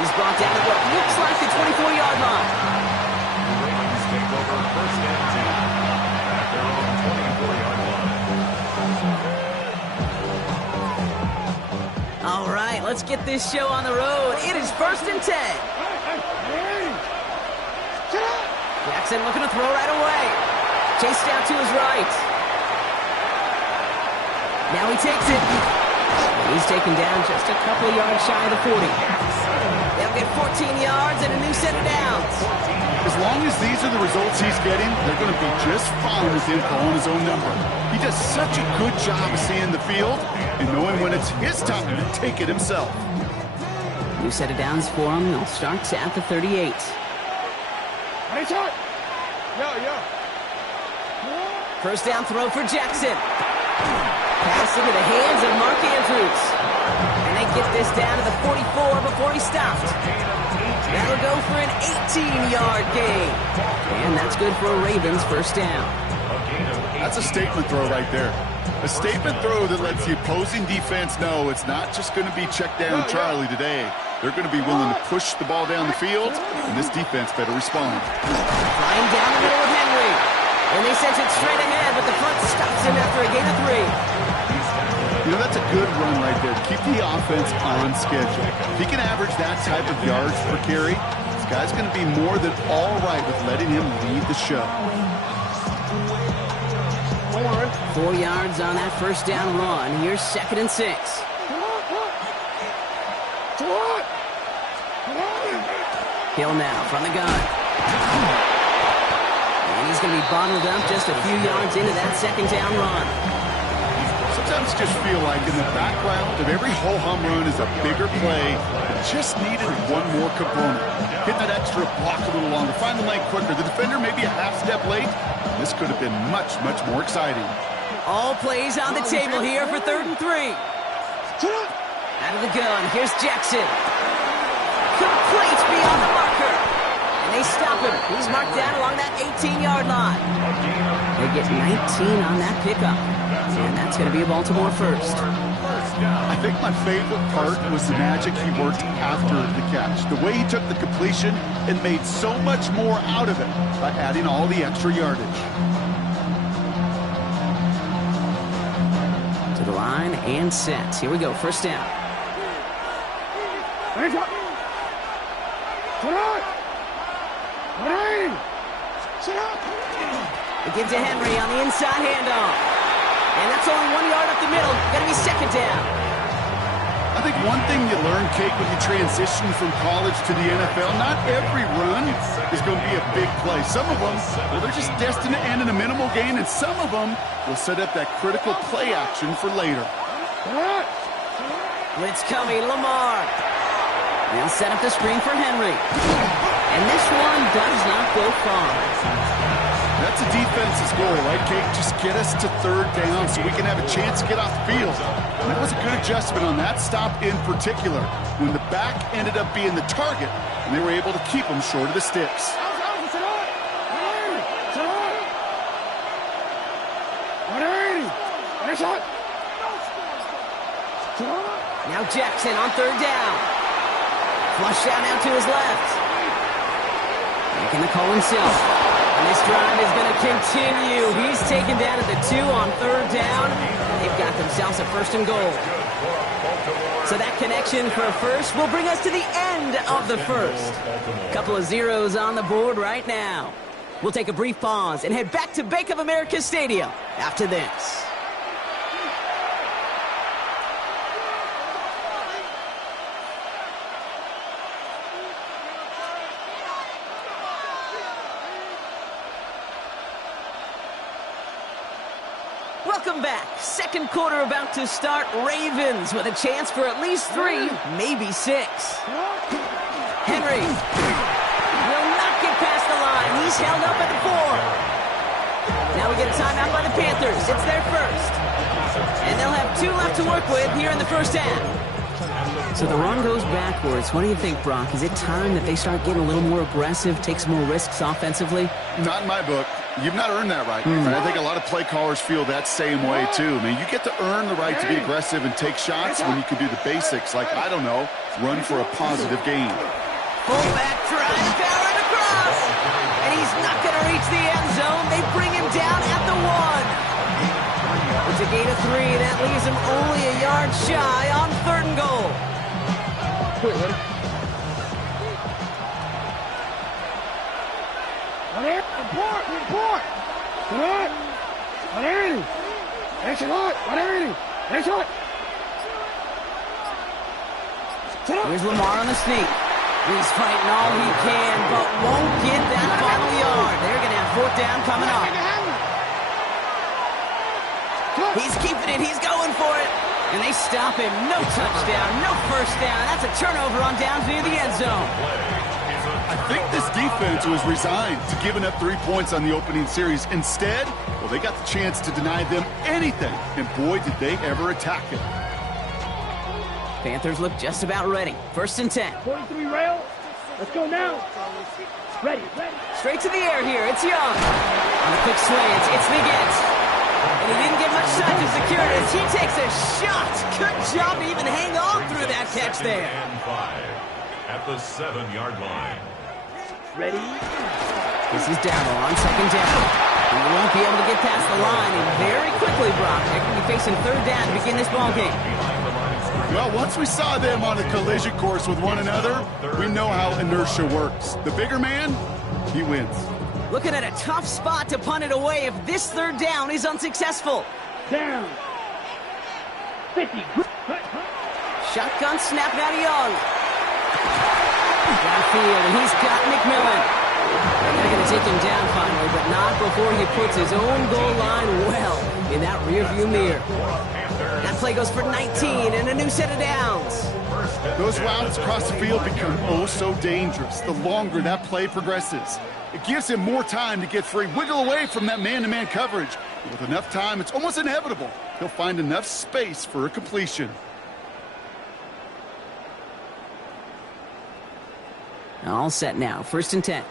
He's brought down to what looks like the 24-yard line. The Ravens take over first and 10 at their own 24-yard line. All right, let's get this show on the road. It is first and 10. Jackson looking to throw right away. Chased out to his right. Now he takes it. He's taken down just a couple of yards shy of the 40. They'll get 14 yards and a new set of downs. As long as these are the results he's getting, they're going to be just fine with him calling his own number. He does such a good job of seeing the field and knowing when it's his time to take it himself. New set of downs for him. They'll start at the 38. First down throw for Jackson. Pass into the hands of Mark Andrews. And they get this down to the 44 before he stopped. That'll go for an 18-yard gain. And that's good for a Ravens first down. That's a statement throw right there. A statement throw that lets the opposing defense know it's not just going to be check down Charlie today. They're going to be willing to push the ball down the field, and this defense better respond. Flying down the middle of Henry. And they sent it straight ahead, but the front stops him after a gain of 3. You know, that's a good run right there. Keep the offense on schedule. If he can average that type of yards per carry, this guy's going to be more than all right with letting him lead the show. 4 yards on that first down run. Here's 2nd and 6. Hill now from the gun. And he's going to be bottled up just a few yards into that second down run. Sometimes just feel like in the background of every ho-hum run is a bigger play that just needed one more component. Hit that extra block a little longer, find the lane quicker. The defender maybe a half step late. This could have been much, much more exciting. All plays on the table here for 3rd and 3. Out of the gun, here's Jackson. Complete beyond the marker. And they stop him. He's marked down along that 18-yard line. They get 19 on that pickup. And that's going to be a Baltimore first. I think my favorite part was the magic he worked after the catch. The way he took the completion and made so much more out of it by adding all the extra yardage. To the line and set. Here we go, first down. They give to Henry on the inside handoff. And that's only 1 yard up the middle. Going to be second down. I think one thing you learn, Kate, when you transition from college to the NFL, not every run is going to be a big play. Some of them, well, they're just destined to end in a minimal gain, and some of them will set up that critical play action for later. Blitz coming, Lamar. They'll set up the screen for Henry. And this one does not go far. That's a defense's goal, right, Kate? Just get us to 3rd down so we can have a chance to get off the field. And that was a good adjustment on that stop in particular, when the back ended up being the target, and they were able to keep him short of the sticks. Now Jackson on 3rd down. Flush out now to his left. Making the call himself. And this drive is going to continue. He's taken down at the 2 on 3rd down. They've got themselves a 1st and goal. So that connection for a first will bring us to the end of the first. Couple of zeros on the board right now. We'll take a brief pause and head back to Bank of America Stadium after this. Welcome back. Second quarter about to start. Ravens with a chance for at least 3, maybe 6. Henry will not get past the line. He's held up at the 4. Now we get a timeout by the Panthers. It's their first. And they'll have 2 left to work with here in the first half. So the run goes backwards. What do you think, Brock? Is it time that they start getting a little more aggressive, take some more risks offensively? Not in my book. You've not earned that right. And I think a lot of play callers feel that same way, too. I mean, you get to earn the right to be aggressive and take shots when you can do the basics, like, I don't know, run for a positive gain. Fullback trying to power it across. And he's not going to reach the end zone. They bring him down at the 1. It's a gain of 3. That leaves him only a yard shy on 3rd and goal. Report! Here's Lamar on the sneak. He's fighting all he can, but won't get that final yard. They're going to have 4th down coming up. He's keeping it. He's going for it. And they stop him. No touchdown, no 1st down. That's a turnover on downs near the end zone. I think this defense was resigned to giving up 3 points on the opening series. Instead, well, they got the chance to deny them anything. And boy, did they ever attack it. Panthers look just about ready. 1st and 10. 43 rail. Let's go now. Ready. Straight to the air here. It's Young. On the quick swing, it's Nugent. And he didn't get much time to secure it as he takes a shot. Good job to even hang on through that catch there. And 5 at the 7-yard line. Ready. This is Darrell on 2nd down. He won't be able to get past the line, and very quickly, Brock, they're going to be facing 3rd down to begin this ballgame. Well, once we saw them on a collision course with one another, we know how inertia works. The bigger man, he wins. Looking at a tough spot to punt it away if this 3rd down is unsuccessful. Down. 50. Shotgun snap out of Young. Downfield, and he's got McMillan. They're going to take him down finally, but not before he puts his own goal line well in that rearview mirror. That play goes for 19 and a new set of downs. Those routes across the field become oh so dangerous the longer that play progresses. It gives him more time to get free, wiggle away from that man-to-man coverage. With enough time, it's almost inevitable he'll find enough space for a completion. All set now. 1st and 10.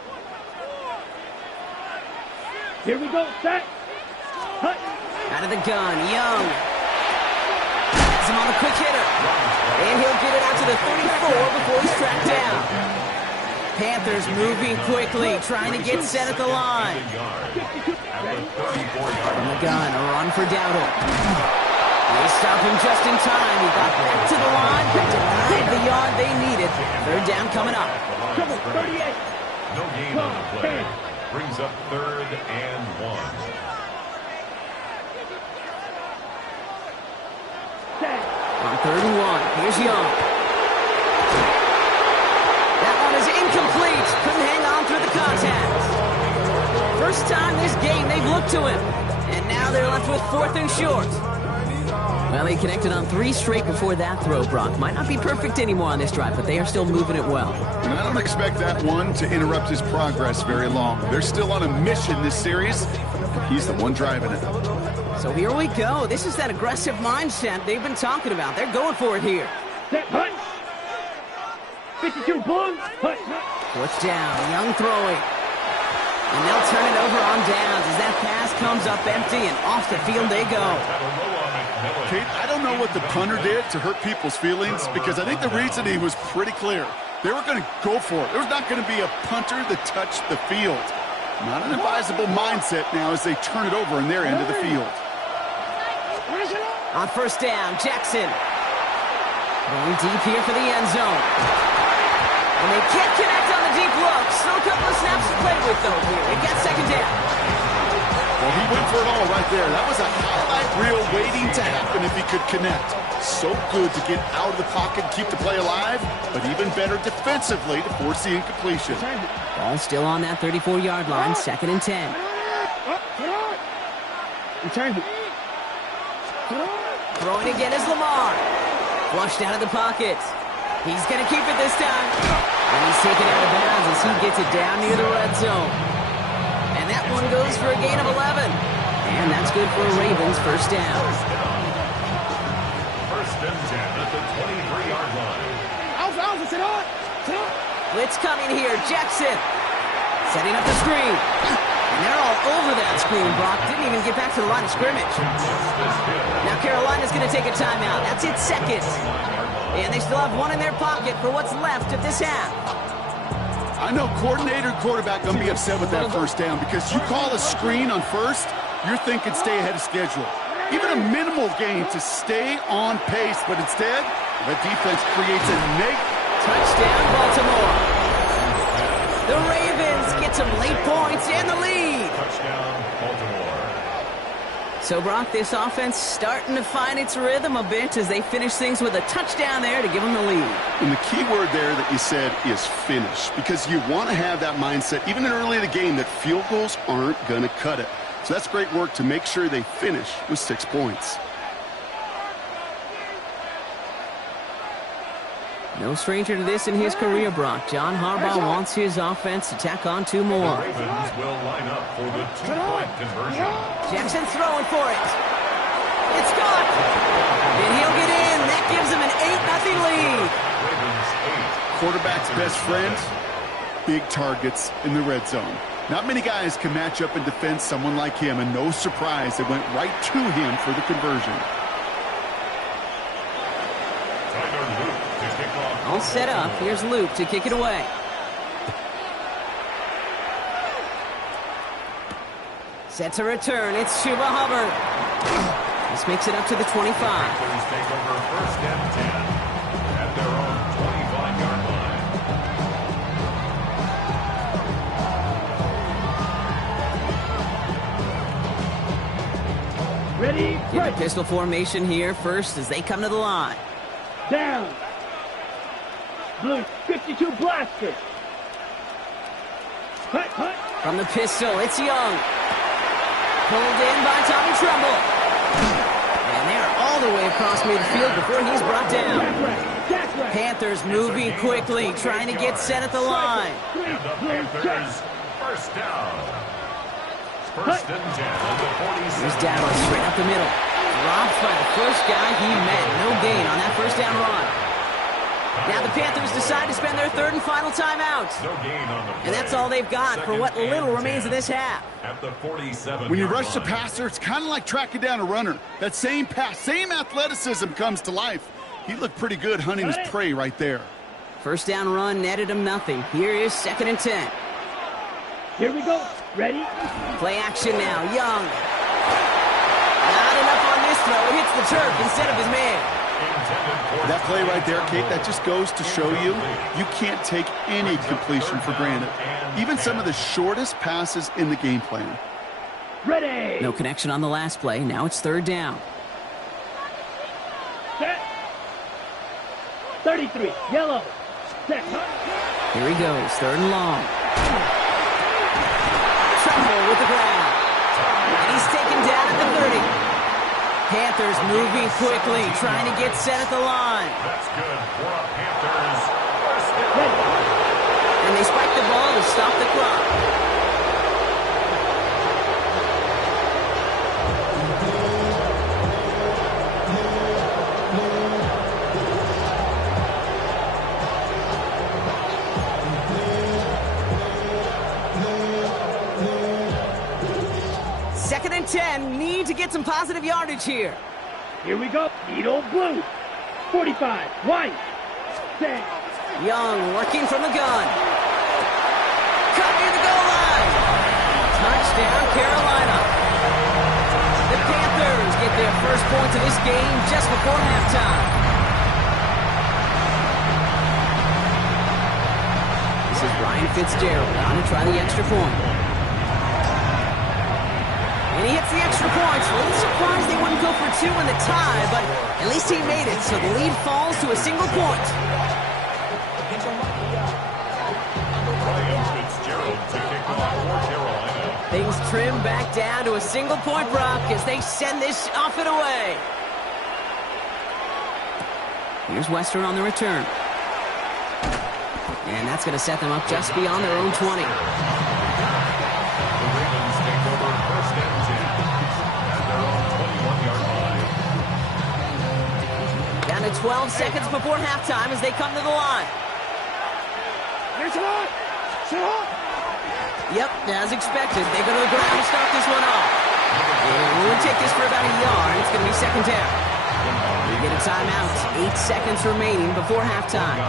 Here we go. Set. Hut. Out of the gun, Young. Has him on the quick hitter. And he'll get it out to the 34 before he's tracked down. Panthers moving quickly, trying to get set at the line. From the gun, a run for Dowdle. They stop him just in time. He got back to the line, but denied the yard they needed. 3rd down coming up. 38. No gain on the play. Brings up 3rd and 1. On 3rd and 1, here's Young. That one is incomplete. Couldn't hang on through the contact. First time this game they've looked to him. And now they're left with 4th and short. Well, they connected on 3 straight before that throw, Brock. Might not be perfect anymore on this drive, but they are still moving it well. And I don't expect that one to interrupt his progress very long. They're still on a mission this series. He's the one driving it. So here we go. This is that aggressive mindset they've been talking about. They're going for it here. Set. Hut. 52. Boom. Hut. 4th down. Young throwing. And they'll turn it over on downs as that pass comes up empty and off the field they go. Kate, I don't know what the punter did to hurt people's feelings because I think the reasoning was pretty clear. They were going to go for it. There's not going to be a punter that touched the field. Not an advisable mindset now as they turn it over in their end of the field. On 1st down, Jackson. Going deep here for the end zone. And they can't connect on the deep look. Still a couple of snaps to play with, though, here. They get 2nd down. Well, he went for it all right there. That was a highlight reel waiting to happen if he could connect. So good to get out of the pocket, keep the play alive, but even better defensively to force the incompletion. Ball still on that 34-yard line, 2nd and 10. Throwing again is Lamar. Flushed out of the pocket. He's going to keep it this time. And he's taken out of bounds as he gets it down near the red zone. And that one goes for a gain of 11. And that's good for a Ravens 1st down. 1st and 10 at the 23-yard line. Blitz coming here. Jackson setting up the screen. And And they're all over that screen, Brock. Didn't even get back to the line of scrimmage. Now Carolina's going to take a timeout. That's its second. And they still have one in their pocket for what's left of this half. I know coordinator and quarterback going to be upset with that first down because you call a screen on first, you're thinking stay ahead of schedule. Even a minimal gain to stay on pace, but instead, the defense creates a negative. Touchdown, Baltimore. The Ravens get some late points and the lead. Touchdown, Baltimore. So, Brock, this offense starting to find its rhythm a bit as they finish things with a touchdown there to give them the lead. And the key word there that you said is finish, because you want to have that mindset, even early in the game, that field goals aren't going to cut it. So that's great work to make sure they finish with 6 points. No stranger to this in his career, Brock. John Harbaugh wants his offense to tack on 2 more. The Ravens will line up for the 2-point conversion. Jackson throwing for it. It's caught. And he'll get in. That gives him an 8-0 lead. Ravens 8. Quarterback's best friend, big targets in the red zone. Not many guys can match up and defend someone like him, and no surprise, it went right to him for the conversion. All set up. Here's Luke to kick it away. Set to return. It's Chuba Hubbard. This makes it up to the 25. Panthers take over first and 10 at their own 25-yard line. Ready? Give a Break. pistol formation here first as they come to the line. Down. Blue 52 blaster. Hut, hut. From the pistol, it's Young. Pulled in by Tommy Tremble. And they're all the way across midfield before he's brought down. Jack right. Jack right. Panthers moving quickly, trying to get set at the line. And the Panthers first down. First and 10 at the 47. Here's Dallas straight up the middle. Dropped by the first guy he met. No gain on that first down run. Now the Panthers decide to spend their third and final timeout. No gain on the play. And that's all they've got for what little remains of this half. At the 47. When you rush the passer, it's kind of like tracking down a runner. That same pass, same athleticism comes to life. He looked pretty good hunting his prey right there. First down run netted him nothing. Here is 2nd and 10. Here we go. Ready? Play action now. Young. Not enough on this throw. It hits the turf instead of his man. That play right there, Kate, that just goes to show you, you can't take any completion for granted. Even some of the shortest passes in the game plan. Ready. No connection on the last play. Now it's 3rd down. Set. 33. Yellow. Set. Here he goes. 3rd and long. Tremble with the ground. And he's taken down at the 30. Panthers moving quickly, trying to get set at the line. That's good for a Panthers first down. And they spike the ball to stop the clock. Second and 10, need to get some positive yardage here. Here we go. Need old blue. 45. White. Set. Young working from the gun. Cut near the goal line. Touchdown, Carolina. The Panthers get their first points of this game just before halftime. This is Ryan Fitzgerald on to try the extra point. And he hits the extra points. A little surprised they wouldn't go for 2 in the tie, but at least he made it, so the lead falls to a single point. Ryan Fitzgerald to kick off for Carolina. Things trim back down to a single point, Brock, as they send this off and away. Here's Western on the return. And that's going to set them up just beyond their own 20. Down to 12 seconds before halftime as they come to the line. Yep, as expected. They go to the ground to start this one off. It will take this for about a yard. It's going to be second down. We get a timeout. 8 seconds remaining before halftime.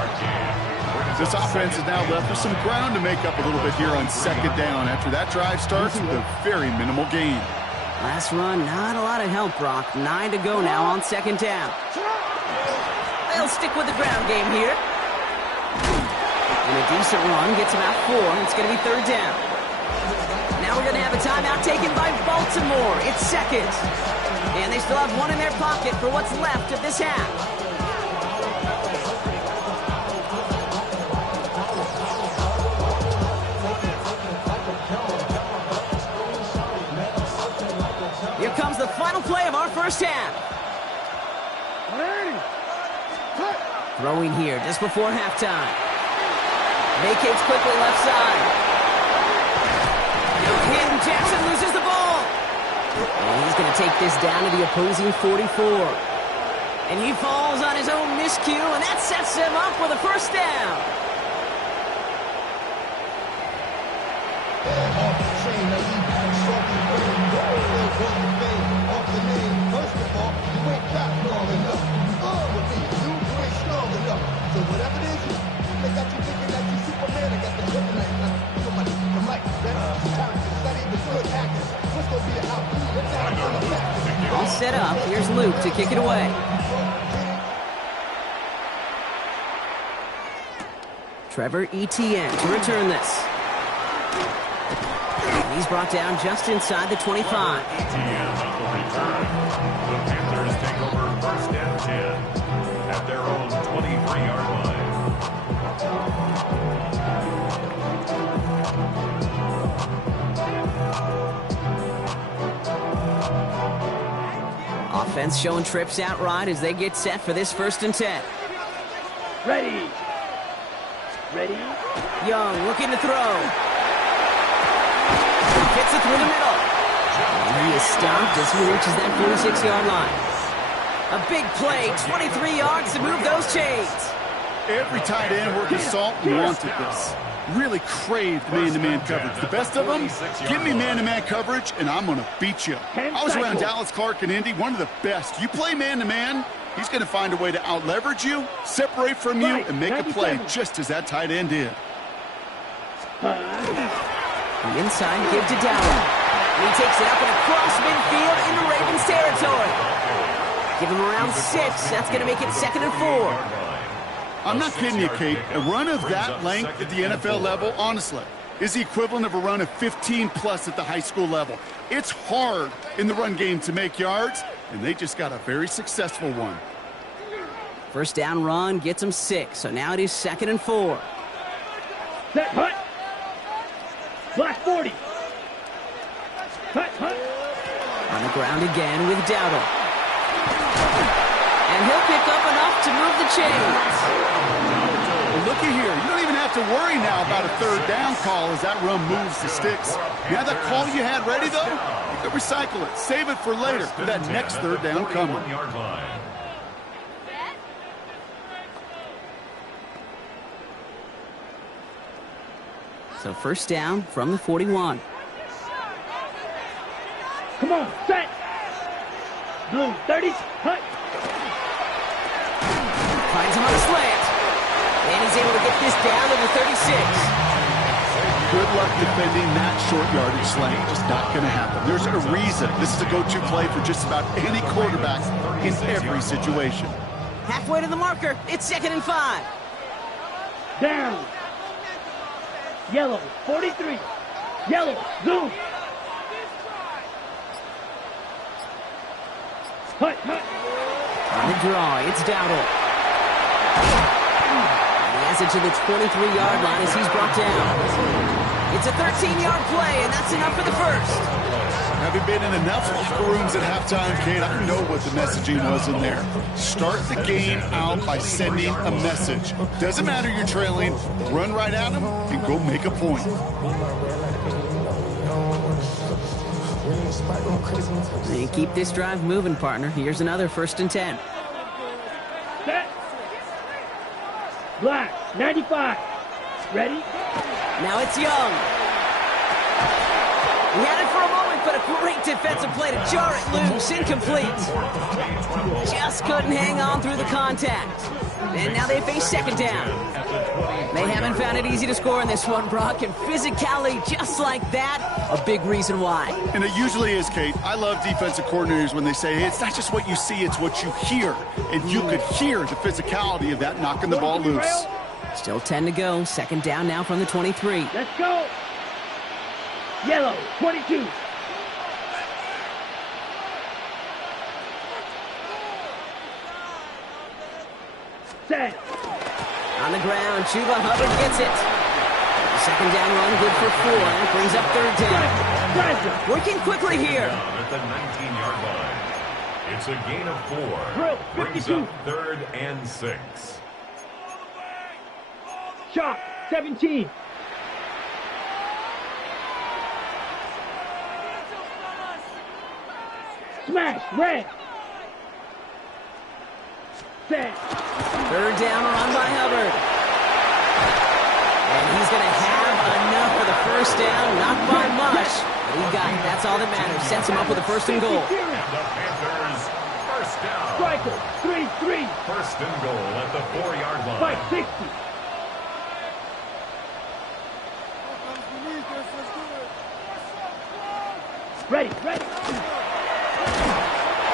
This offense is now left with some ground to make up a little bit here on second down after that drive starts with a very minimal gain. Last run, not a lot of help, Brock. 9 to go now on second down. They'll stick with the ground game here. And a decent run gets about 4. It's going to be third down. Now we're going to have a timeout taken by Baltimore. It's second. And they still have one in their pocket for what's left of this half. Here comes the final play of our first half. Throwing here just before halftime. Vacates quickly left side. Hidden Jackson loses the ball. And he's going to take this down to the opposing 44. And he falls on his own miscue, and that sets him up with a first down. All set up. Here's Luke to kick it away. Trevor Etienne to return this. He's brought down just inside the 25. Etienne on the return. The Panthers take over first and 10 at their own 23-yard line. Offense showing trips out right as they get set for this first and 10. Ready. Ready. Young looking to throw. Gets it through the middle. And he is stopped as he reaches that 46-yard line. A big play, 23 yards to move those chains. Every tight end worth his salt wanted this. Really craved man-to-man coverage. The best of them, give me man-to-man coverage, and I'm going to beat you. I was around Dallas Clark and Indy, one of the best. You play man-to-man, he's going to find a way to out-leverage you, separate from you, and make a play just as that tight end did. The inside give to Dowell. He takes it up and across midfield into Ravens territory. Give him around 6. That's going to make it second and 4. I'm not kidding you, Kate. A run of that length at the NFL level, honestly, is the equivalent of a run of 15-plus at the high school level. It's hard in the run game to make yards, and they just got a very successful one. First down run gets him 6, so now it is second and 4. Set, hut. Black 40. Hut, hut. On the ground again with Dowdle. And he'll pick up enough to move the chains. Well, looky here. You don't even have to worry now about a third down call as that run moves the sticks. Now that call you had ready, though, you can recycle it. Save it for later for that next third down coming. So first down from the 41. Come on, set. Blue 30s, hut. Finds him on a slant. And he's able to get this down to the 36. Good luck defending that short yardage slant. Just not going to happen. There's a reason this is a go-to play for just about any quarterback in every situation. Halfway to the marker. It's second and 5. Down. Yellow, 43. Yellow, zoom. Hut, hut. On the draw, it's Dowdle. And he has it to the 23-yard line as he's brought down. It's a 13-yard play, and that's enough for the first. Having been in enough locker rooms at halftime, Kate, I know what the messaging was in there. Start the game out by sending a message. Doesn't matter you're trailing, run right at them and go make a point. And keep this drive moving, partner. Here's another first and 10. Set. Black, 95. Ready? Now it's Young. He had it for a moment, but a great defensive play to jar it loose. Incomplete. Just couldn't hang on through the contact. And now they face second down. They haven't found it easy to score in this one, Brock, and physicality just like that, a big reason why. And it usually is, Kate. I love defensive coordinators when they say, hey, it's not just what you see, it's what you hear. And you could hear the physicality of that knocking the ball loose. Still 10 to go. Second down now from the 23. Let's go. Yellow, 22. Set. On the ground, Chuba Hubbard gets it. Second down run, good for 4. And it brings up third down. Working quickly here. At the 19-yard line. It's a gain of 4. Brings up 3rd and 6. Shot, 17. Smash, red. Set. Third down run by Hubbard. And he's going to have enough for the first down. Not by much. But he got it. That's all that matters. Sets him up with a first and goal. And the Panthers, first down. Striker, 3-3. First and goal at the 4-yard line. 560. Ready, ready.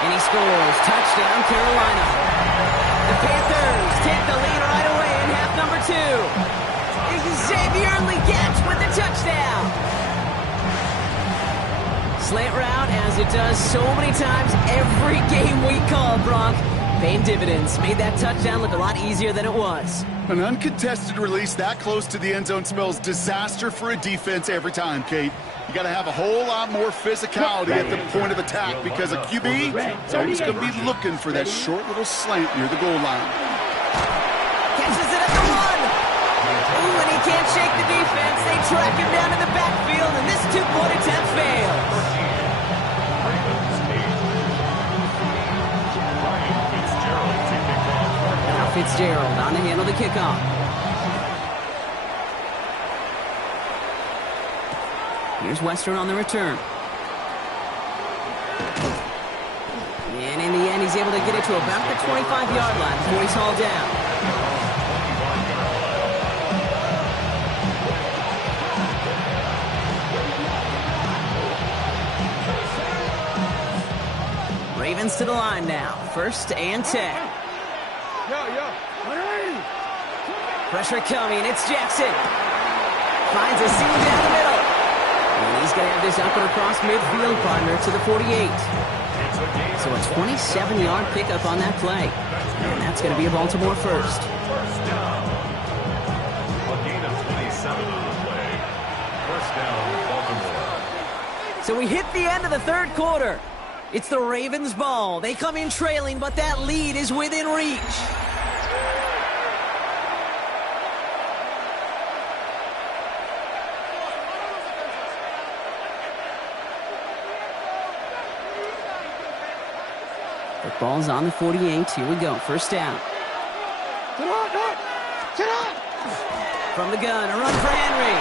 And he scores. Touchdown, Carolina. The Panthers take the lead right away in half number 2. Xavier Legette with the touchdown. Slant route, as it does so many times every game we call, Bronk. Paying dividends. Made that touchdown look a lot easier than it was. An uncontested release that close to the end zone spells disaster for a defense every time, Kate. You got to have a whole lot more physicality at the point of attack because a QB is always going to be looking for that short little slant near the goal line. Catches it at the 1. Ooh, and he can't shake the defense. They track him down in the backfield, and this 2-point attempt fails. Now Fitzgerald on to handle the kickoff. Here's Western on the return. And in the end, he's able to get it to about the 25-yard line before he's hauled down. Ravens to the line now. First and 10. Pressure coming. It's Jackson. Finds a seam down the middle. And he's going to have this up and across midfield, partner, to the 48. So a 27-yard pickup on that play. And that's going to be a Baltimore first. First down. A gain of 27 on the play. First down, Baltimore. So we hit the end of the third quarter. It's the Ravens' ball. They come in trailing, but that lead is within reach. The ball's on the 48. Here we go. First down. From the gun, a run for Henry.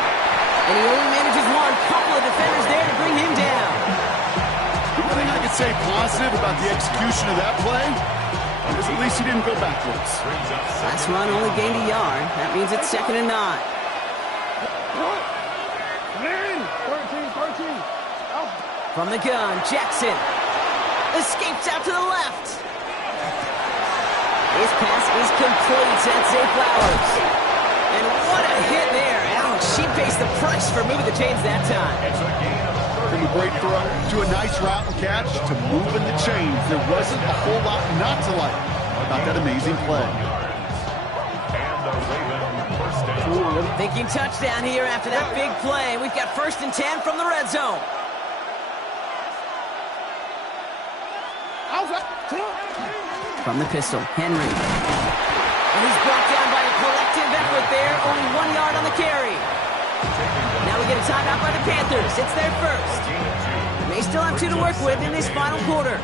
And he only manages one. Couple of defenders there to bring him down. The only thing I could say positive about the execution of that play is at least he didn't go backwards. Last run only gained a yard. That means it's 2nd and 9. From the gun, Jackson escapes out to the left. His pass is complete. That's Zay Flowers. And what a hit there. Ouch, she faced the price for moving the chains that time. From a great throw to a nice route and catch to moving the chains. There wasn't a whole lot not to like about that amazing play. Thinking touchdown here after that big play. We've got 1st and 10 from the red zone. From the pistol, Henry. And he's brought down by a collective effort there. Only 1 yard on the carry. Now we get a timeout by the Panthers. It's their first. They still have 2 to work with in this final quarter.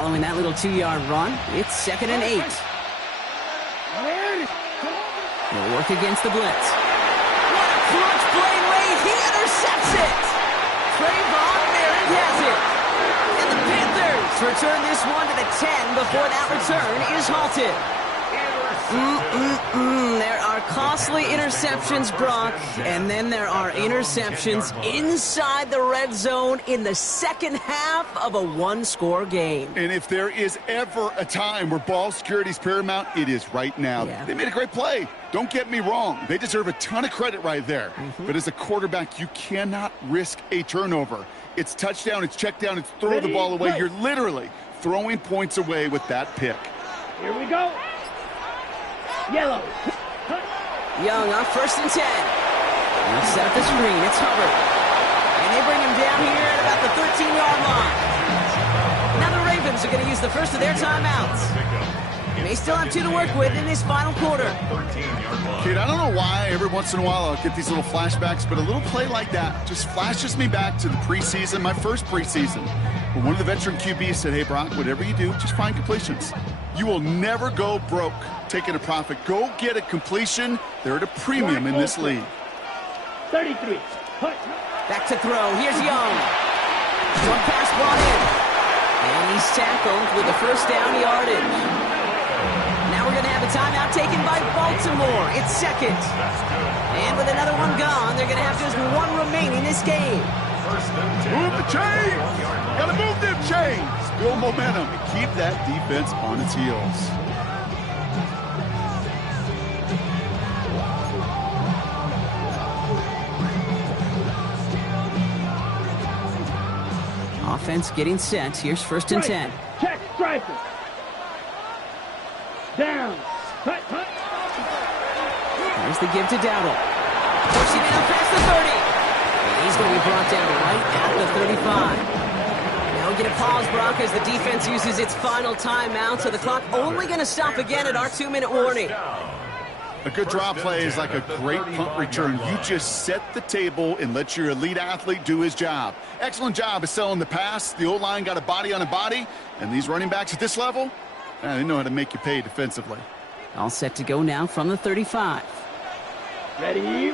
Following that little 2-yard run, it's 2nd and 8. He'll work against the blitz. What a clutch play late. He intercepts it. Trayvon, there he has it. And the Panthers return this one to the 10 before that return is halted. There are costly interceptions, Brock, and then there are interceptions inside the red zone in the second half of a one-score game. And if there is ever a time where ball security is paramount, it is right now. Yeah. They made a great play. Don't get me wrong. They deserve a ton of credit right there. But as a quarterback, you cannot risk a turnover. It's touchdown, it's check down, it's throw the ball away. You're literally throwing points away with that pick. Here we go. Yellow. Young on 1st and 10. He'll set up the screen. It's Hubbard. And they bring him down here at about the 13-yard line. Now the Ravens are going to use the first of their timeouts. They still have 2 to work with in this final quarter. Kid, I don't know why every once in a while I'll get these little flashbacks, but a little play like that just flashes me back to the preseason, my first preseason. When one of the veteran QBs said, hey, Brock, whatever you do, just find completions. You will never go broke taking a profit. Go get a completion. They're at a premium in this league. 33. Back to throw. Here's Young. Short pass brought in. And he's tackled with the first down yardage. Now we're going to have a timeout taken by Baltimore. It's 2nd. And with another one gone, they're going to have just 1 remaining this game. Move the chains. Got to move them chains. Build momentum and keep that defense on its heels. Offense getting set. Here's 1st and 10. Check, striker. Down. Hut. There's the give to Dowdle. Pushing it up past the 30. And he's going to be brought down right at the 35. Now we get a pause, Brock, as the defense uses its final timeout. So the clock only going to stop again at our 2-minute warning. A good draw play is like a great punt return. You just set the table and let your elite athlete do his job. Excellent job of selling the pass. The O-line got a body on a body. And these running backs at this level, they know how to make you pay defensively. All set to go now from the 35. Ready.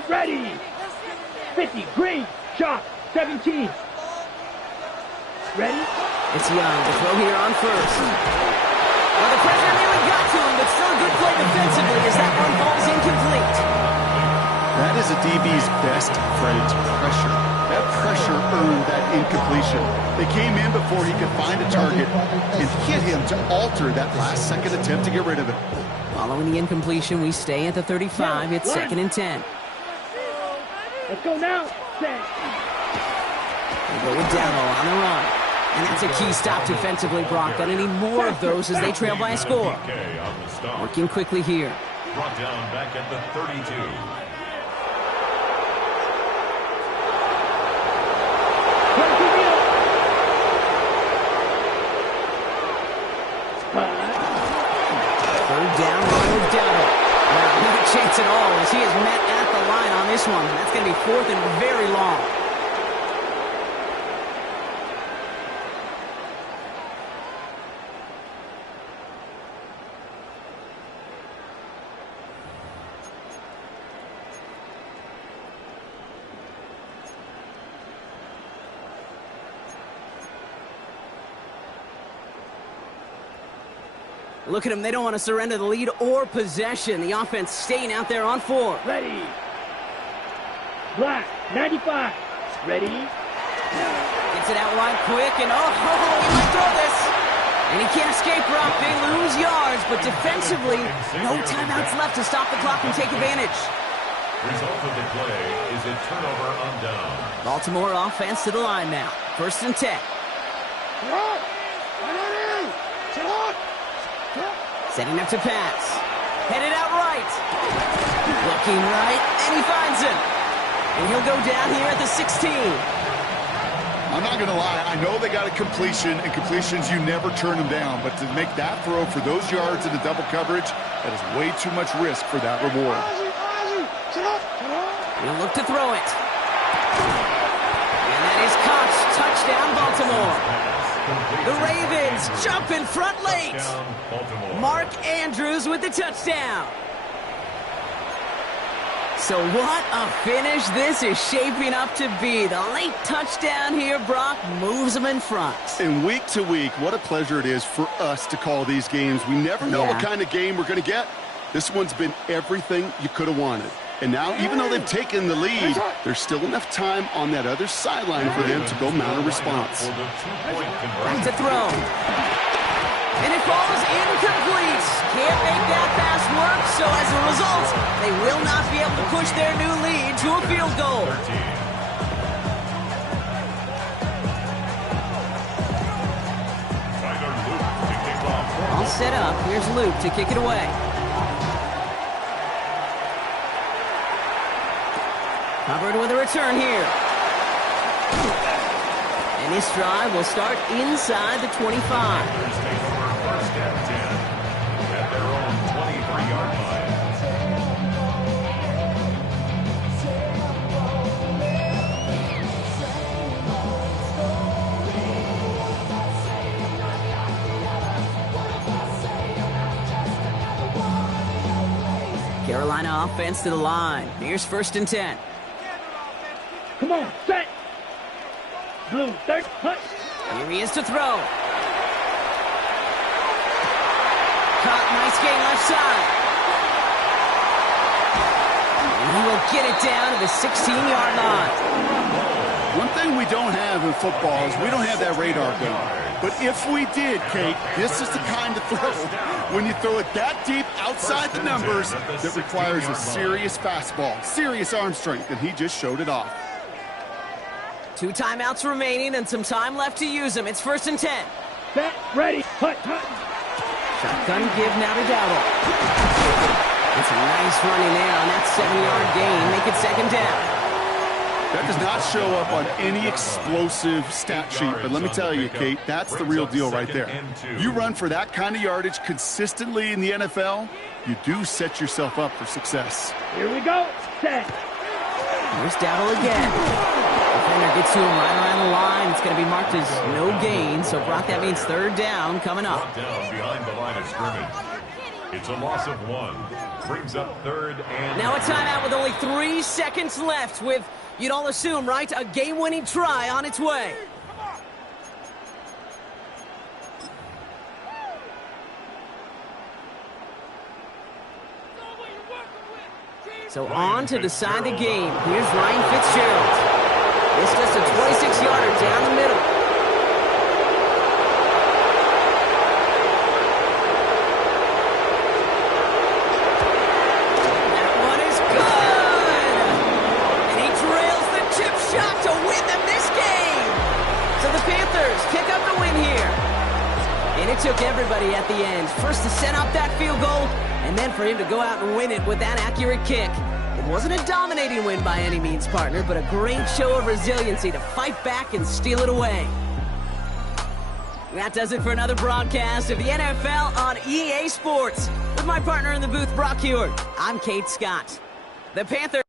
50. Green. Shot. 17. Ready? It's Young to throw here on 1st. Well, the pressure nearly got to him, but still a good play defensively as that one falls incomplete. That is a DB's best friend, pressure. That pressure earned that incompletion. They came in before he could find a target and hit him to alter that last-second attempt to get rid of it. Following the incompletion, we stay at the 35. It's 2nd and 10. Let's go now. Set. They go with Dowdle on the run. And that's a key stop defensively, Brock. Gonna need more of those as they trail by a score. Working quickly here. Brought down back at the 32. Third down, run with Dowdle. Not a chance at all as he is met at the line on this one. That's going to be 4th and very long. Look at them. They don't want to surrender the lead or possession. The offense staying out there on 4. Ready. Black. 95. Ready. Gets it out wide quick, and he might throw this. And he can't escape, Brock. They lose yards, but defensively, no timeouts left to stop the clock and take advantage. Result of the play is a turnover on down. Baltimore offense to the line now. 1st and 10. Setting up to pass. Headed out right. Looking right, and he finds him. And he'll go down here at the 16. I'm not going to lie. I know they got a completion, and completions, you never turn them down. But to make that throw for those yards in the double coverage, that is way too much risk for that reward. He'll look to throw it. And that is caught Touchdown, Baltimore. The Ravens jump in front late. Mark Andrews with the touchdown. So what a finish this is shaping up to be. The late touchdown here, Brock, moves them in front. And week to week, what a pleasure it is for us to call these games. We never know what kind of game we're going to get. This one's been everything you could have wanted. And now, even though they've taken the lead, there's still enough time on that other sideline for them to go mount a response. Back to throw. And it falls incomplete. Can't make that pass work, so as a result, they will not be able to push their new lead to a field goal. All set up. Here's Luke to kick it away. Covered with a return here. And this drive will start inside the 25. First and 10 at their own 23-yard line. Carolina offense to the line. Here's first and 10. Come on, set. Blue, third, push. Here he is to throw. Caught, nice gain left side. And he will get it down to the 16-yard line. One thing we don't have in football is we don't have that radar gun. But if we did, Kate, this is the kind of throw when you throw it that deep outside the numbers that requires a serious fastball, serious arm strength, and he just showed it off. 2 timeouts remaining and some time left to use them. It's first and 10. Set, ready, hut. Shotgun give now to Dowdle. It's a nice running there on that 7-yard gain. Make it second down. That does not show up on any explosive stat sheet, but let me tell you, Kate, that's the real deal right there. You run for that kind of yardage consistently in the NFL, you do set yourself up for success. Here we go, set. Here's Dowdle again. Defender gets to him right around the line. It's going to be marked as no gain. So, Brock, that means third down coming up. Down behind the line of scrimmage. It's a loss of 1. Brings up third and... Now a timeout with only 3 seconds left with, you'd all assume, right, a game-winning try on its way. So on to decide the game. Here's Ryan Fitzgerald. It's just a 26-yarder down the middle. That one is good! And he drills the chip shot to win them this game! So the Panthers pick up the win here. And it took everybody at the end. First to set up that field goal, and then for him to go out and win it with that accurate kick. It wasn't a dominating win by any means, partner, but a great show of resiliency to fight back and steal it away. That does it for another broadcast of the NFL on EA Sports. With my partner in the booth, Brock Hewitt, I'm Kate Scott. The Panthers...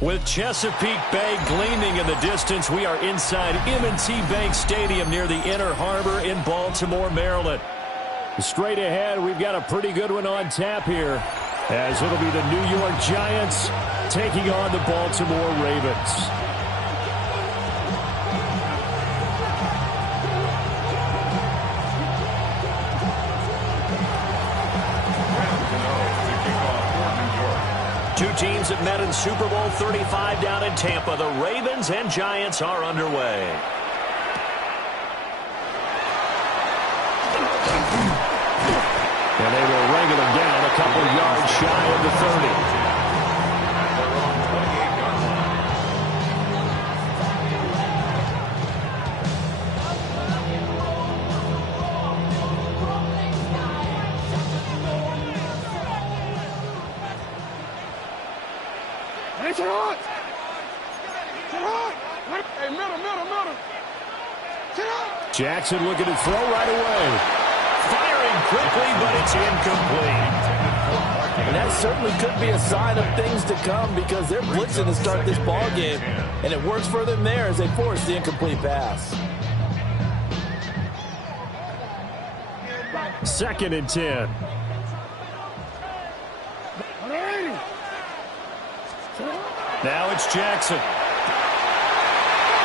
With Chesapeake Bay gleaming in the distance, we are inside M&T Bank Stadium near the Inner Harbor in Baltimore, Maryland. Straight ahead, we've got a pretty good one on tap here, as it'll be the New York Giants taking on the Baltimore Ravens. Two teams that met in Super Bowl 35 down in Tampa. The Ravens and Giants are underway. And they will wrangle them down couple yards shy of the 30. Jackson looking to throw right away. Firing quickly, but it's incomplete. And that certainly could be a sign of things to come because they're blitzing to start this ball game, and it works for them there as they force the incomplete pass. 2nd and 10. Now it's Jackson.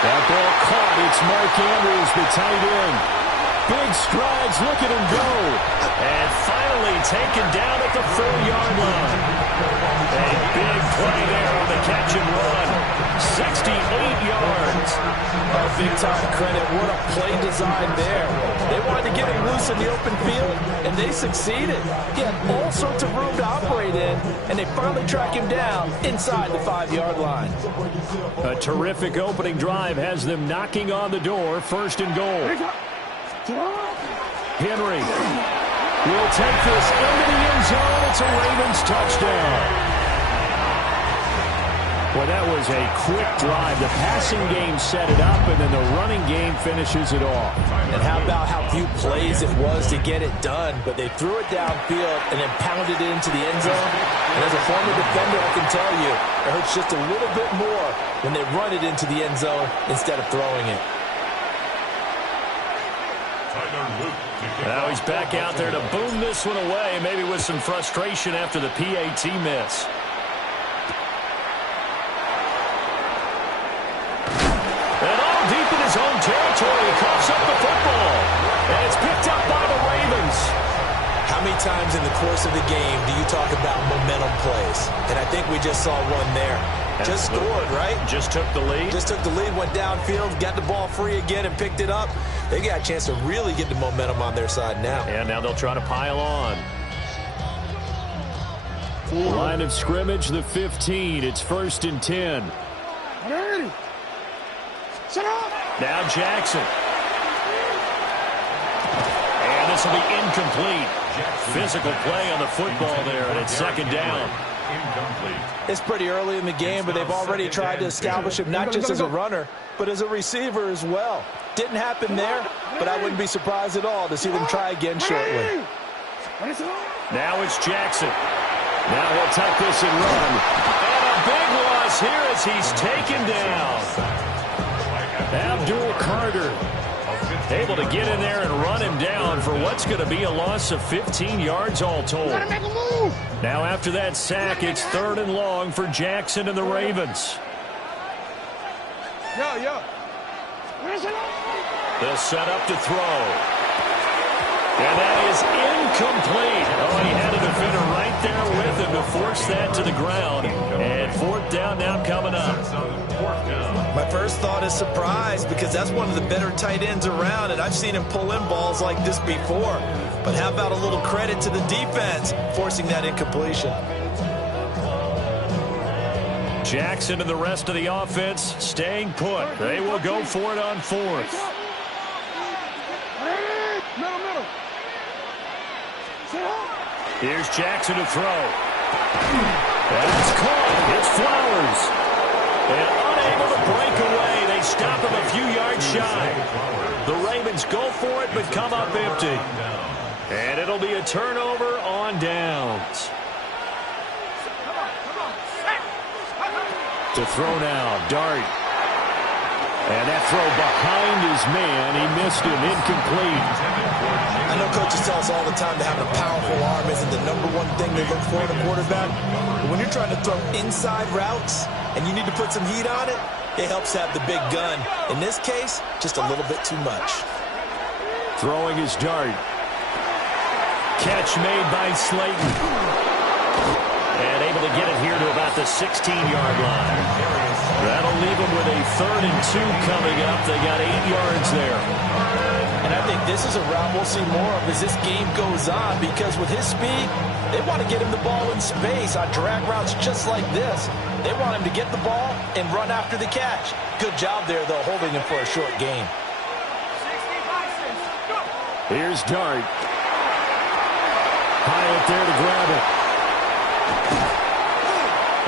That ball caught. It's Mark Andrews, the tight end. Big strides. Look at him go. And finally taken down at the 4-yard line. A big play there on the catch and run. 68 yards. Big-time credit. What a play design there. They wanted to get him loose in the open field, and they succeeded. He had all sorts of room to operate in, and they finally track him down inside the 5-yard line. A terrific opening drive has them knocking on the door. 1st and goal. Henry will take this into the end zone. It's a Ravens touchdown. Well, that was a quick drive. The passing game set it up, and then the running game finishes it off. And how about how few plays it was to get it done, but they threw it downfield and then pounded it into the end zone. And as a former defender, I can tell you, it hurts just a little bit more when they run it into the end zone instead of throwing it. Now he's back out there to boom this one away, maybe with some frustration after the PAT miss. And all deep in his own territory, he coughs up the football. And it's picked up by the Ravens. How many times in the course of the game do you talk about momentum plays? And I think we just saw one there. Just scored, right? Just took the lead. Just took the lead, went downfield, got the ball free again and picked it up. They got a chance to really get the momentum on their side now. And now they'll try to pile on. Line of scrimmage, the 15. It's 1st and 10. Now Jackson. And this will be incomplete. Physical play on the football there, and it's 2nd down. Incomplete. It's pretty early in the game, but they've already tried to establish him not just as a runner, but as a receiver as well. Didn't happen there, but I wouldn't be surprised at all to see them try again shortly. Now it's Jackson. Now he'll tuck this and run. And a big loss here as he's taken down. Abdul Carter able to get in there and run him down for what's going to be a loss of 15 yards all told. Now after that sack, it's 3rd and long for Jackson and the Ravens. They'll set up to throw. And that is incomplete. Oh, he had a defender right there with him to force that to the ground. And 4th down now coming up. My first thought is surprise because that's one of the better tight ends around, and I've seen him pull in balls like this before. But how about a little credit to the defense forcing that incompletion? Jackson and the rest of the offense staying put. They will go for it on 4th. Here's Jackson to throw. That's caught. It's Flowers. And unable to break away. They stop him a few yards shy. The Ravens go for it, but come up empty. And it'll be a turnover on downs. To throw now, Dart. And that throw behind his man. He missed him. Incomplete. I know coaches tell us all the time that having a powerful arm isn't the #1 thing they look for in a quarterback. But when you're trying to throw inside routes and you need to put some heat on it, it helps have the big gun. In this case, just a little bit too much. Throwing his Dart. Catch made by Slayton. And able to get it here to about the 16-yard line. That'll leave them with a 3rd and 2 coming up. They got 8 yards there. And I think this is a route we'll see more of as this game goes on, because with his speed, they want to get him the ball in space on drag routes just like this. They want him to get the ball and run after the catch. Good job there, though, holding him for a short gain. Here's Dart. High up there to grab it.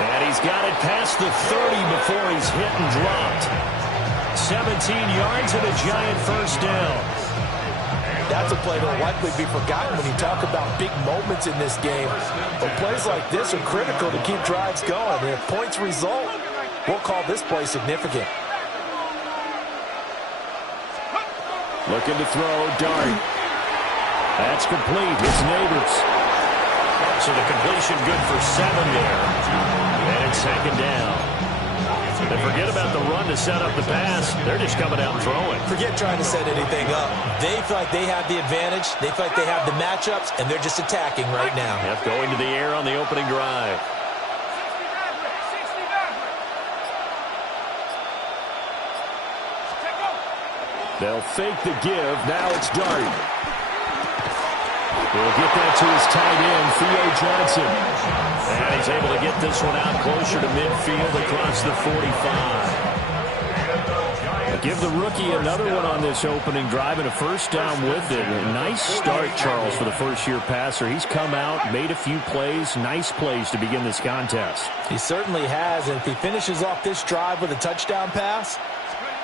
And he's got it past the 30 before he's hit and dropped. 17 yards and a giant first down. That's a play that will likely be forgotten when you talk about big moments in this game. But plays like this are critical to keep drives going. And if points result, we'll call this play significant. Looking to throw, Dart. That's complete. It's Neighbors. So the completion good for 7 there. And it's 2nd down. And forget about the run to set up the pass. They're just coming out and throwing. Forget trying to set anything up. They feel like they have the advantage. They feel like they have the matchups, and they're just attacking right now. Yep, going to the air on the opening drive. They'll fake the give. Now it's Dart. He'll get that to his tight end, Theo Johnson. And he's able to get this one out closer to midfield across the 45. Give the rookie another one on this opening drive and a first down with it. Nice start, Charles, for the first-year passer. He's come out, made a few plays, nice plays to begin this contest. He certainly has, and if he finishes off this drive with a touchdown pass,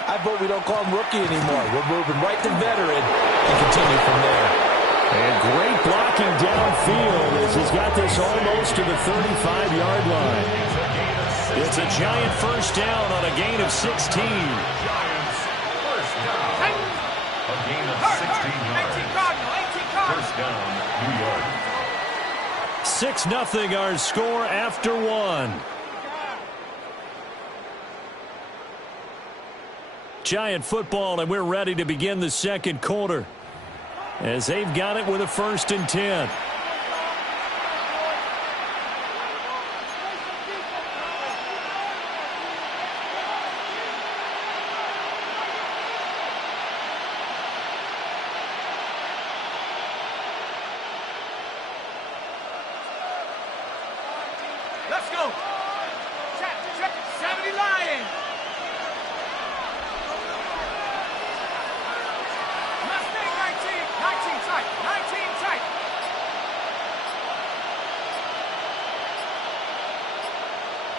I vote we don't call him rookie anymore. We're moving right to veteran and continue from there. And great blocking downfield as he's got this almost to the 35-yard line. It's a giant first down on a gain of 16. A gain of 16 yards. First down, New York. 6-0 our score after 1. Giant football, and we're ready to begin the second quarter as they've got it with a 1st and 10. Let's go. Check, 70 Lions. Mustang 19 tight, 19 tight.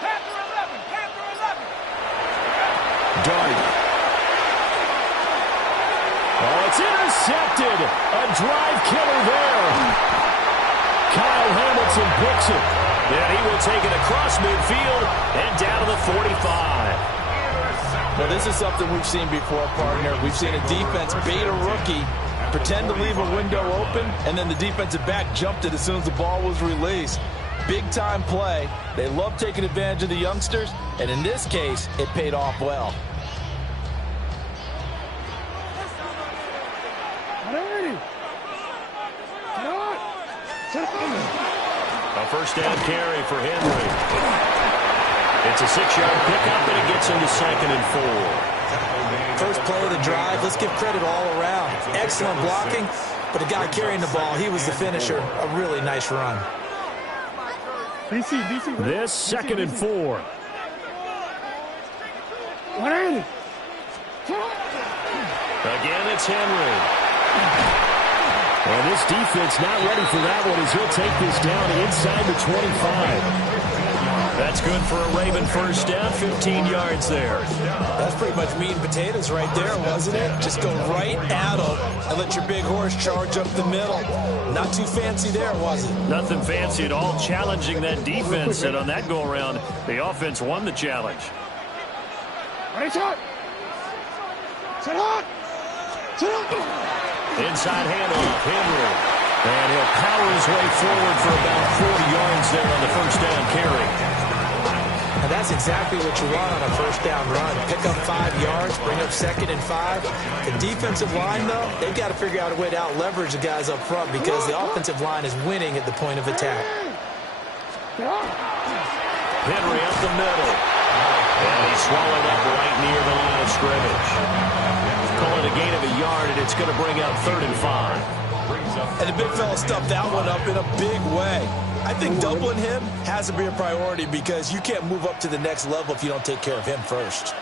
Panther 11. Dart. Oh, it's intercepted. A drive killer there. Kyle Hamilton picks it. And he will take it across midfield and down to the 45. Well, this is something we've seen before, partner. We've seen a defense bait a rookie, pretend to leave a window open, and then the defensive back jumped it as soon as the ball was released. Big-time play. They love taking advantage of the youngsters, and in this case, it paid off well. A first down carry for Henry. It's a 6-yard pickup, and it gets him to 2nd and 4. First play of the drive, let's give credit all around. Excellent blocking, but the guy carrying the ball, he was the finisher. A really nice run. This 2nd and 4. Again, it's Henry. And this defense not ready for that one as he'll take this down inside the 25. That's good for a Raven first down, 15 yards there. That's pretty much meat and potatoes right there, wasn't it? Just go right at them and let your big horse charge up the middle. Not too fancy there, was it? Nothing fancy at all, challenging that defense. And on that go-around, the offense won the challenge. Inside handoff, Henry. And he'll power his way forward for about 40 yards there on the first down carry. And that's exactly what you want on a first down run. Pick up 5 yards, bring up 2nd and 5. The defensive line, though, they've got to figure out a way to out-leverage the guys up front because the offensive line is winning at the point of attack. Henry up the middle. And he's swallowed up right near the line of scrimmage. Call it a gain of a yard, and it's going to bring up 3rd and 5. And the big fella stuffed that one up in a big way. I think doubling him has to be a priority because you can't move up to the next level if you don't take care of him first.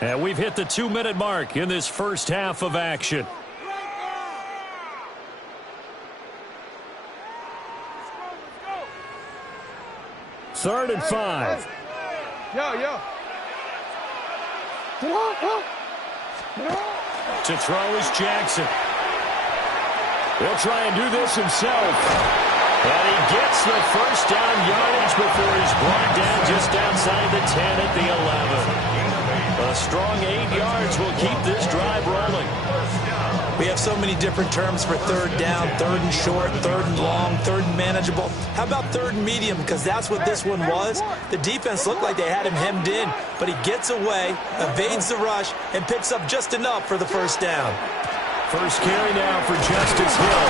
And we've hit the 2-minute mark in this first half of action. Third and 5. Yo. To throw is Jackson. He'll try and do this himself. And he gets the first down yardage before he's brought down just outside the 10 at the 11. A strong 8 yards will keep this drive rolling. We have so many different terms for 3rd down, 3rd and short, 3rd and long, 3rd and manageable. How about 3rd and medium? Because that's what this one was. The defense looked like they had him hemmed in, but he gets away, evades the rush, and picks up just enough for the first down. First carry now for Justice Hill.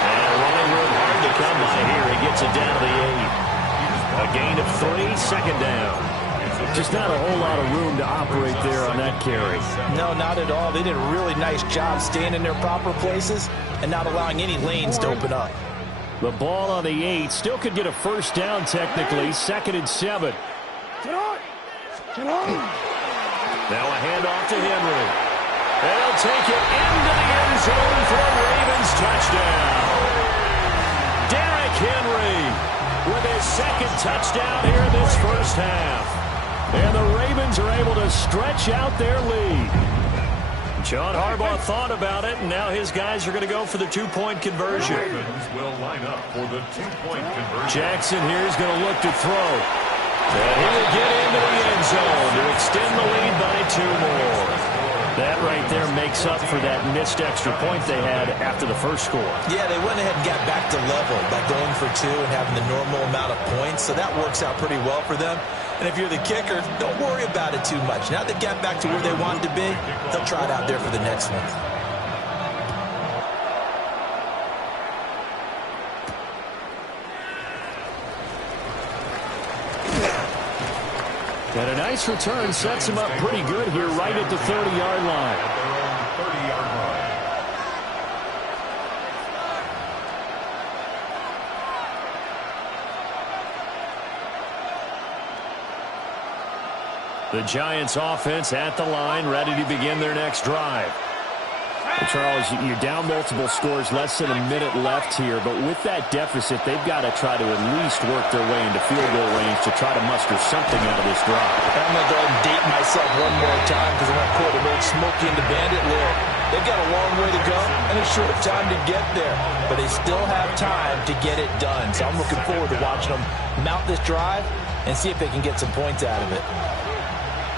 And running room hard to come by here. He gets it down to the 8. A gain of 3, 2nd down. Just not a whole lot of room to operate there on that carry. No, not at all. They did a really nice job staying in their proper places and not allowing any lanes to open up. The ball on the 8 still could get a first down technically. 2nd and 7. Now a handoff to Henry. And he'll take it into the end zone for a Ravens touchdown. Derrick Henry with his 2nd touchdown here in this first half. And the Ravens are able to stretch out their lead. John Harbaugh thought about it, and now his guys are going to go for the 2-point conversion. The Ravens will line up for the 2-point conversion. Jackson here is going to look to throw. And he will get into the end zone to extend the lead by 2 more. That right there makes up for that missed extra point they had after the first score. Yeah, they went ahead and got back to level by going for 2 and having the normal amount of points, so that works out pretty well for them. And if you're the kicker, don't worry about it too much. Now they've got back to where they wanted to be, they'll try it out there for the next one. And a nice return sets him up pretty good here right at the 30-yard line. At their own 30-yard line. The Giants offense at the line, ready to begin their next drive. And Charles, you're down multiple scores, less than a minute left here, but with that deficit, they've got to try to at least work their way into field goal range to try to muster something out of this drive. I'm going to go ahead and date myself one more time because I'm going to quote an old Smokey and the Bandit lyric. They've got a long way to go and a short time to get there, but they still have time to get it done. So I'm looking forward to watching them mount this drive and see if they can get some points out of it.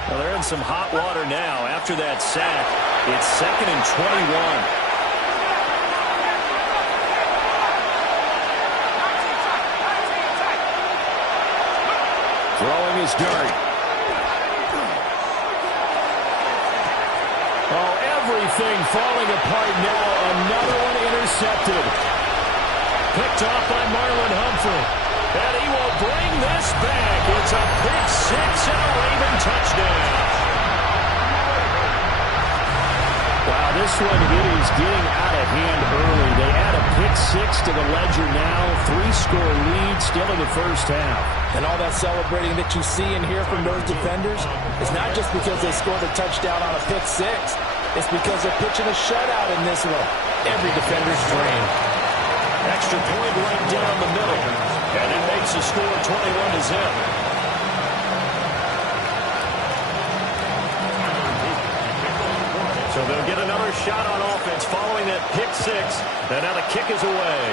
Well, they're in some hot water now. After that sack, it's 2nd and 21. Throwing his dirt. Oh, everything falling apart now. Another one intercepted. Picked off by Marlon Humphrey. And he will bring this back. It's a pick 6 and a Raven touchdown. Wow, this one, it is getting out of hand early. They add a pick 6 to the ledger now. 3-score lead still in the first half. And all that celebrating that you see and hear from those defenders is not just because they scored a touchdown on a pick 6. It's because they're pitching a shutout in this one. Every defender's dream. Extra point right down the middle. And it makes the score 21-0. So they'll get another shot on offense following that pick 6. And now the kick is away.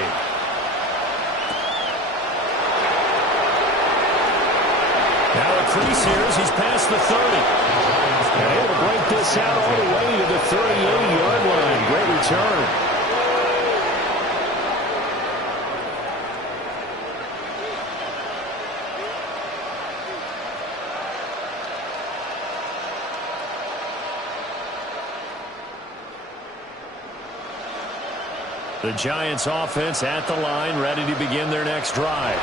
Now a crease here as he's past the 30. And able to break this out all the way to the 38-yard line. Great return. The Giants offense at the line, ready to begin their next drive.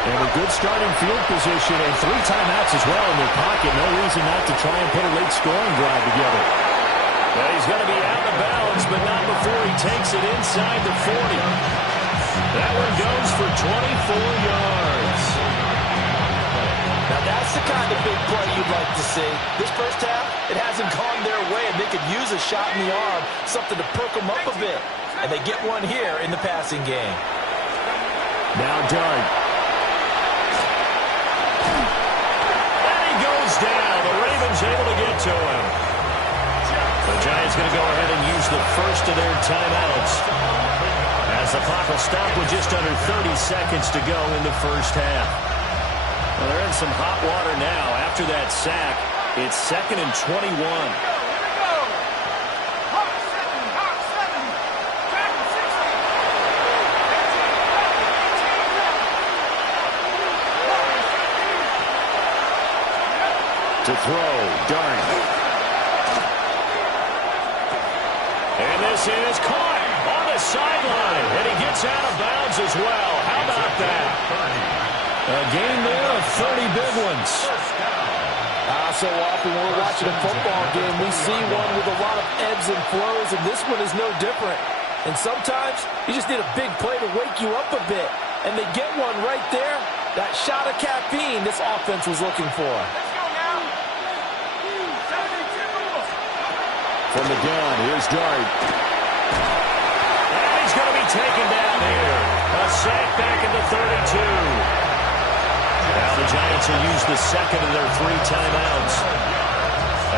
And a good starting field position and 3 timeouts as well in their pocket. No reason not to try and put a late scoring drive together. Well, he's going to be out of bounds, but not before he takes it inside the 40. That one goes for 24 yards. Now that's the kind of big play you'd like to see. This first half, it hasn't gone their way, and they could use a shot in the arm, something to perk them up a bit. And they get one here in the passing game. Now Dart. And he goes down. The Ravens able to get to him. The Giants going to go ahead and use the first of their timeouts, as the clock will stop with just under 30 seconds to go in the first half. Well, they're in some hot water now. After that sack, it's 2nd and 21. To throw, Dart. And this is caught on the sideline, and he gets out of bounds as well. How about that? A gain there of 30 big ones. So often when we're watching a football game, we see one with a lot of ebbs and flows, and this one is no different. And sometimes you just need a big play to wake you up a bit. And they get one right there. That shot of caffeine this offense was looking for. From the gun, here's Dart. And he's going to be taken down here. A sack back at the 32. Now the Giants will use the second of their 3 timeouts,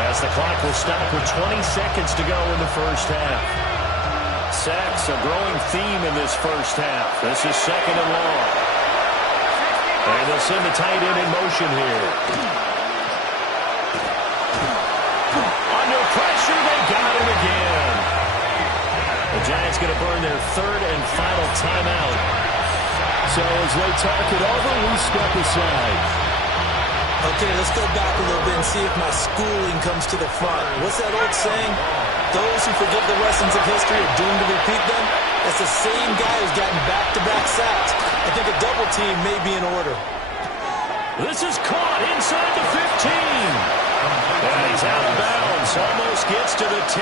as the clock will stop with 20 seconds to go in the first half. Sacks a growing theme in this first half. This is 2nd and long. And they'll send the tight end in motion here. Under pressure, they got him again. The Giants going to burn their 3rd and final timeout. So as they talk it over, we step aside. Okay, let's go back a little bit and see if my schooling comes to the front. What's that old saying? Those who forget the lessons of history are doomed to repeat them. That's the same guy who's gotten back-to-back sacks. I think a double team may be in order. This is caught inside the 15. And he's out of bounds. Almost gets to the 10.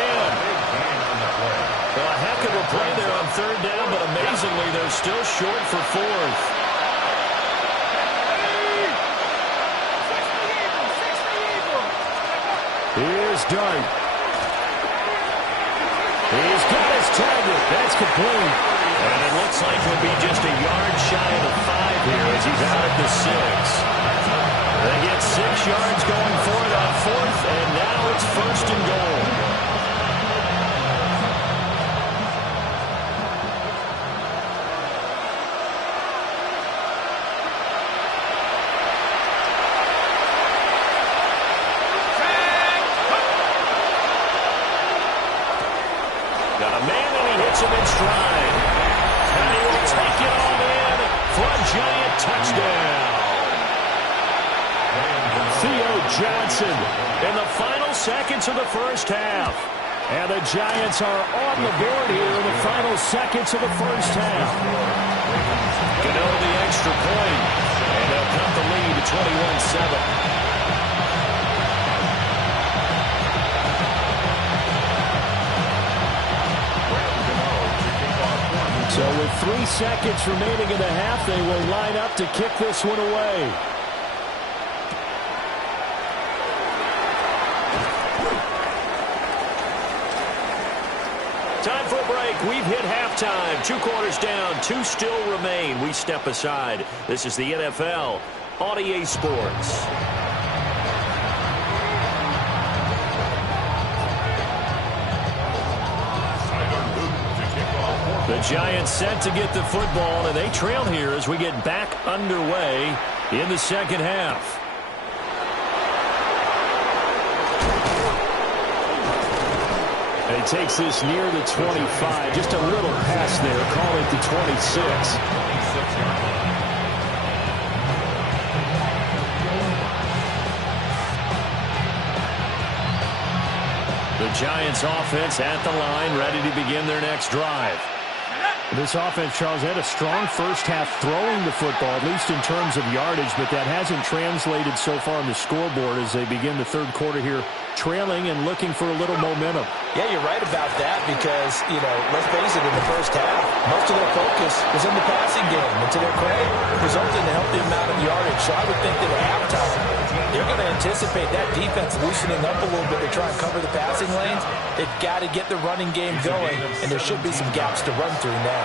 Well, a heck of a play there on 3rd down, but amazingly, they're still short for 4th. Here's Dart. He's got his target. That's complete. And it looks like he'll be just a yard shy of the 5 here as he's out at the 6. They get 6 yards going for it on 4th, and now it's 1st and goal. Got a man, and he hits him in stride. And he will take it all in for a Giant touchdown. Theo Johnson in the final seconds of the first half. And the Giants are on the board here in the final seconds of the first half. Gano the extra point, and they'll cut the lead to 21-7. So with 3 seconds remaining in the half, they will line up to kick this one away. Time for a break. We've hit halftime. 2 quarters down, 2 still remain. We step aside. This is the NFL on EA Sports. The Giants set to get the football, and they trail here as we get back underway in the second half. And he takes this near the 25. Just a little pass there. Call it the 26. The Giants offense at the line, ready to begin their next drive. This offense, Charles, had a strong first half throwing the football, at least in terms of yardage, but that hasn't translated so far on the scoreboard as they begin the third quarter here, trailing and looking for a little momentum. Yeah, you're right about that because, let's face it, in the first half, most of their focus was in the passing game. And to their credit, resulted in a healthy amount of yardage. So I would think that at halftime, they're going to anticipate that defense loosening up a little bit to try and cover the passing lanes. They've got to get the running game going, and there should be some gaps to run through now.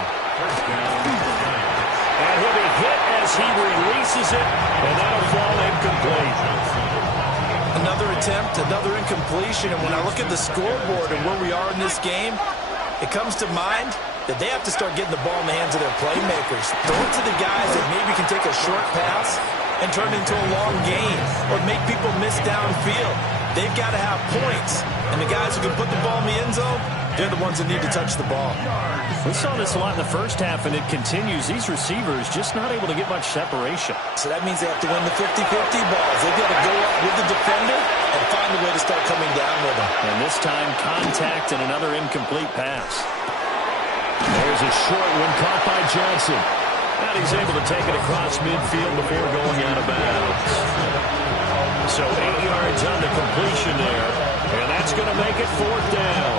And he'll be hit as he releases it, and that'll fall incomplete. Another attempt, another incompletion, and when I look at the scoreboard and where we are in this game, it comes to mind that they have to start getting the ball in the hands of their playmakers. Throw it to the guys that maybe can take a short pass and turn it into a long gain or make people miss downfield. They've got to have points, and the guys who can put the ball in the end zone, they're the ones that need to touch the ball. We saw this a lot in the first half, and it continues. These receivers just not able to get much separation. So that means they have to win the 50-50 balls. They've got to go up with the defender and find a way to start coming down with them. And this time, contact and another incomplete pass. There's a short one caught by Johnson. And he's able to take it across midfield before going out of bounds. So 8 yards on the completion there. And that's going to make it fourth down.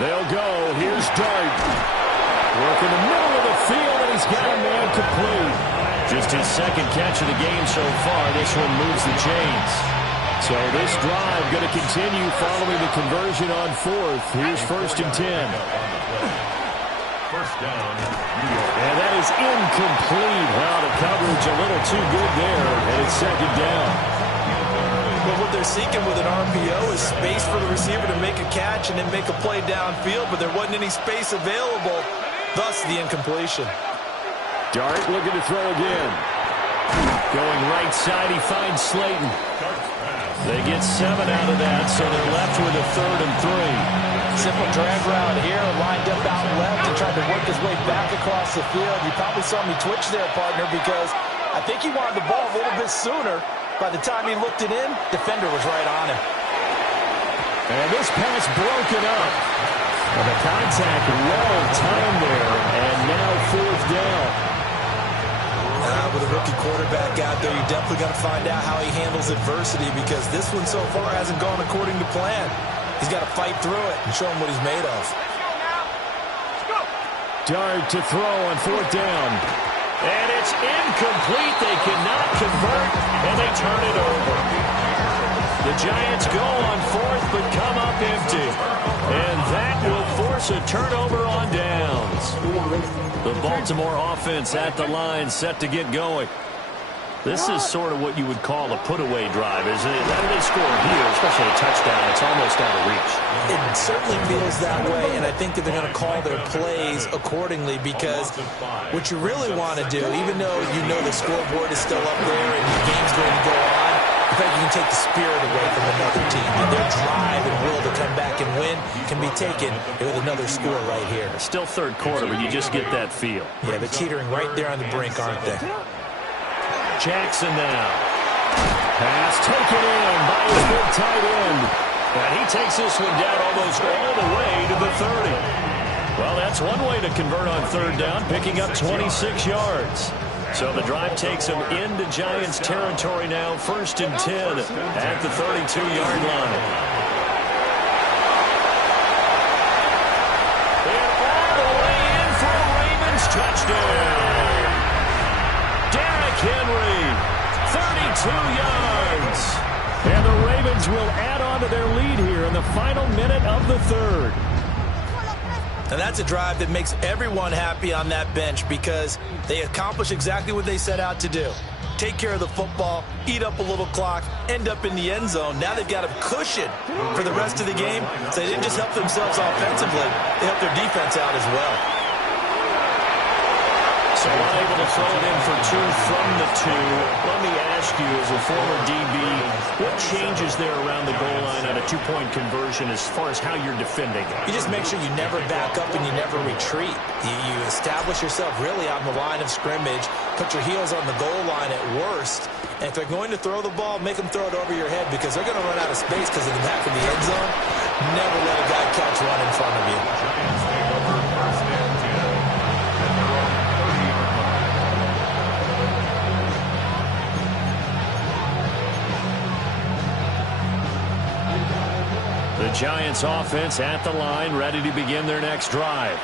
They'll go. Here's Dart. Work in the middle of the field, and he's got a man complete. Just his second catch of the game so far. This one moves the chains. So this drive going to continue following the conversion on fourth. Here's 1st and 10. First down. And that is incomplete. Wow, the coverage a little too good there, and it's 2nd down. But what they're seeking with an RPO is space for the receiver to make a catch and then make a play downfield, but there wasn't any space available, thus the incompletion. Dart looking to throw again. Going right side, he finds Slayton. They get 7 out of that, so they're left with a 3rd and 3. Simple drag route here, lined up out left and tried to work his way back across the field. You probably saw me twitch there, partner, because I think he wanted the ball a little bit sooner. By the time he looked it in, defender was right on him. And this pass broken up. And the contact well timed there, and now 4th down. With a rookie quarterback out there, you definitely got to find out how he handles adversity because this one so far hasn't gone according to plan. He's got to fight through it and show him what he's made of. Dart to throw on 4th down. And it's incomplete. They cannot convert, and they turn it over. The Giants go on 4th, but come up empty. And that will force a turnover on downs. The Baltimore offense at the line, set to get going. This is sort of what you would call a put-away drive, isn't it? How do they score here, especially a touchdown? It's almost out of reach. It certainly feels that way, and I think that they're going to call their plays accordingly because what you really want to do, even though you know the scoreboard is still up there and the game's going to go on, in fact, you can take the spirit away from another team. And their drive and will to come back and win can be taken with another score right here. Still 3rd quarter, but you just get that feel. Yeah, they're teetering right there on the brink, aren't they? Jackson now. Pass taken in by his big tight end. And he takes this one down almost all the way to the 30. Well, that's one way to convert on 3rd down, picking up 26 yards. So the drive takes him into Giants territory now, 1st and 10 at the 32-yard line. And all the way in for a Ravens touchdown. Derrick Henry, 32 yards. And the Ravens will add on to their lead here in the final minute of the 3rd. And that's a drive that makes everyone happy on that bench because they accomplish exactly what they set out to do. Take care of the football, eat up a little clock, end up in the end zone. Now they've got a cushion for the rest of the game. So they didn't just help themselves offensively, they helped their defense out as well. So unable to throw it in for 2 from the 2. Let me ask you, as a former DB, what changes there around the goal line on a 2-point conversion as far as how you're defending? You just make sure you never back up and you never retreat. You establish yourself really on the line of scrimmage, put your heels on the goal line at worst, and if they're going to throw the ball, make them throw it over your head because they're going to run out of space because of the back of the end zone. Never let a guy catch one in front of you. Giants take over first and 10 at their own 30-yard line. The Giants offense at the line, ready to begin their next drive.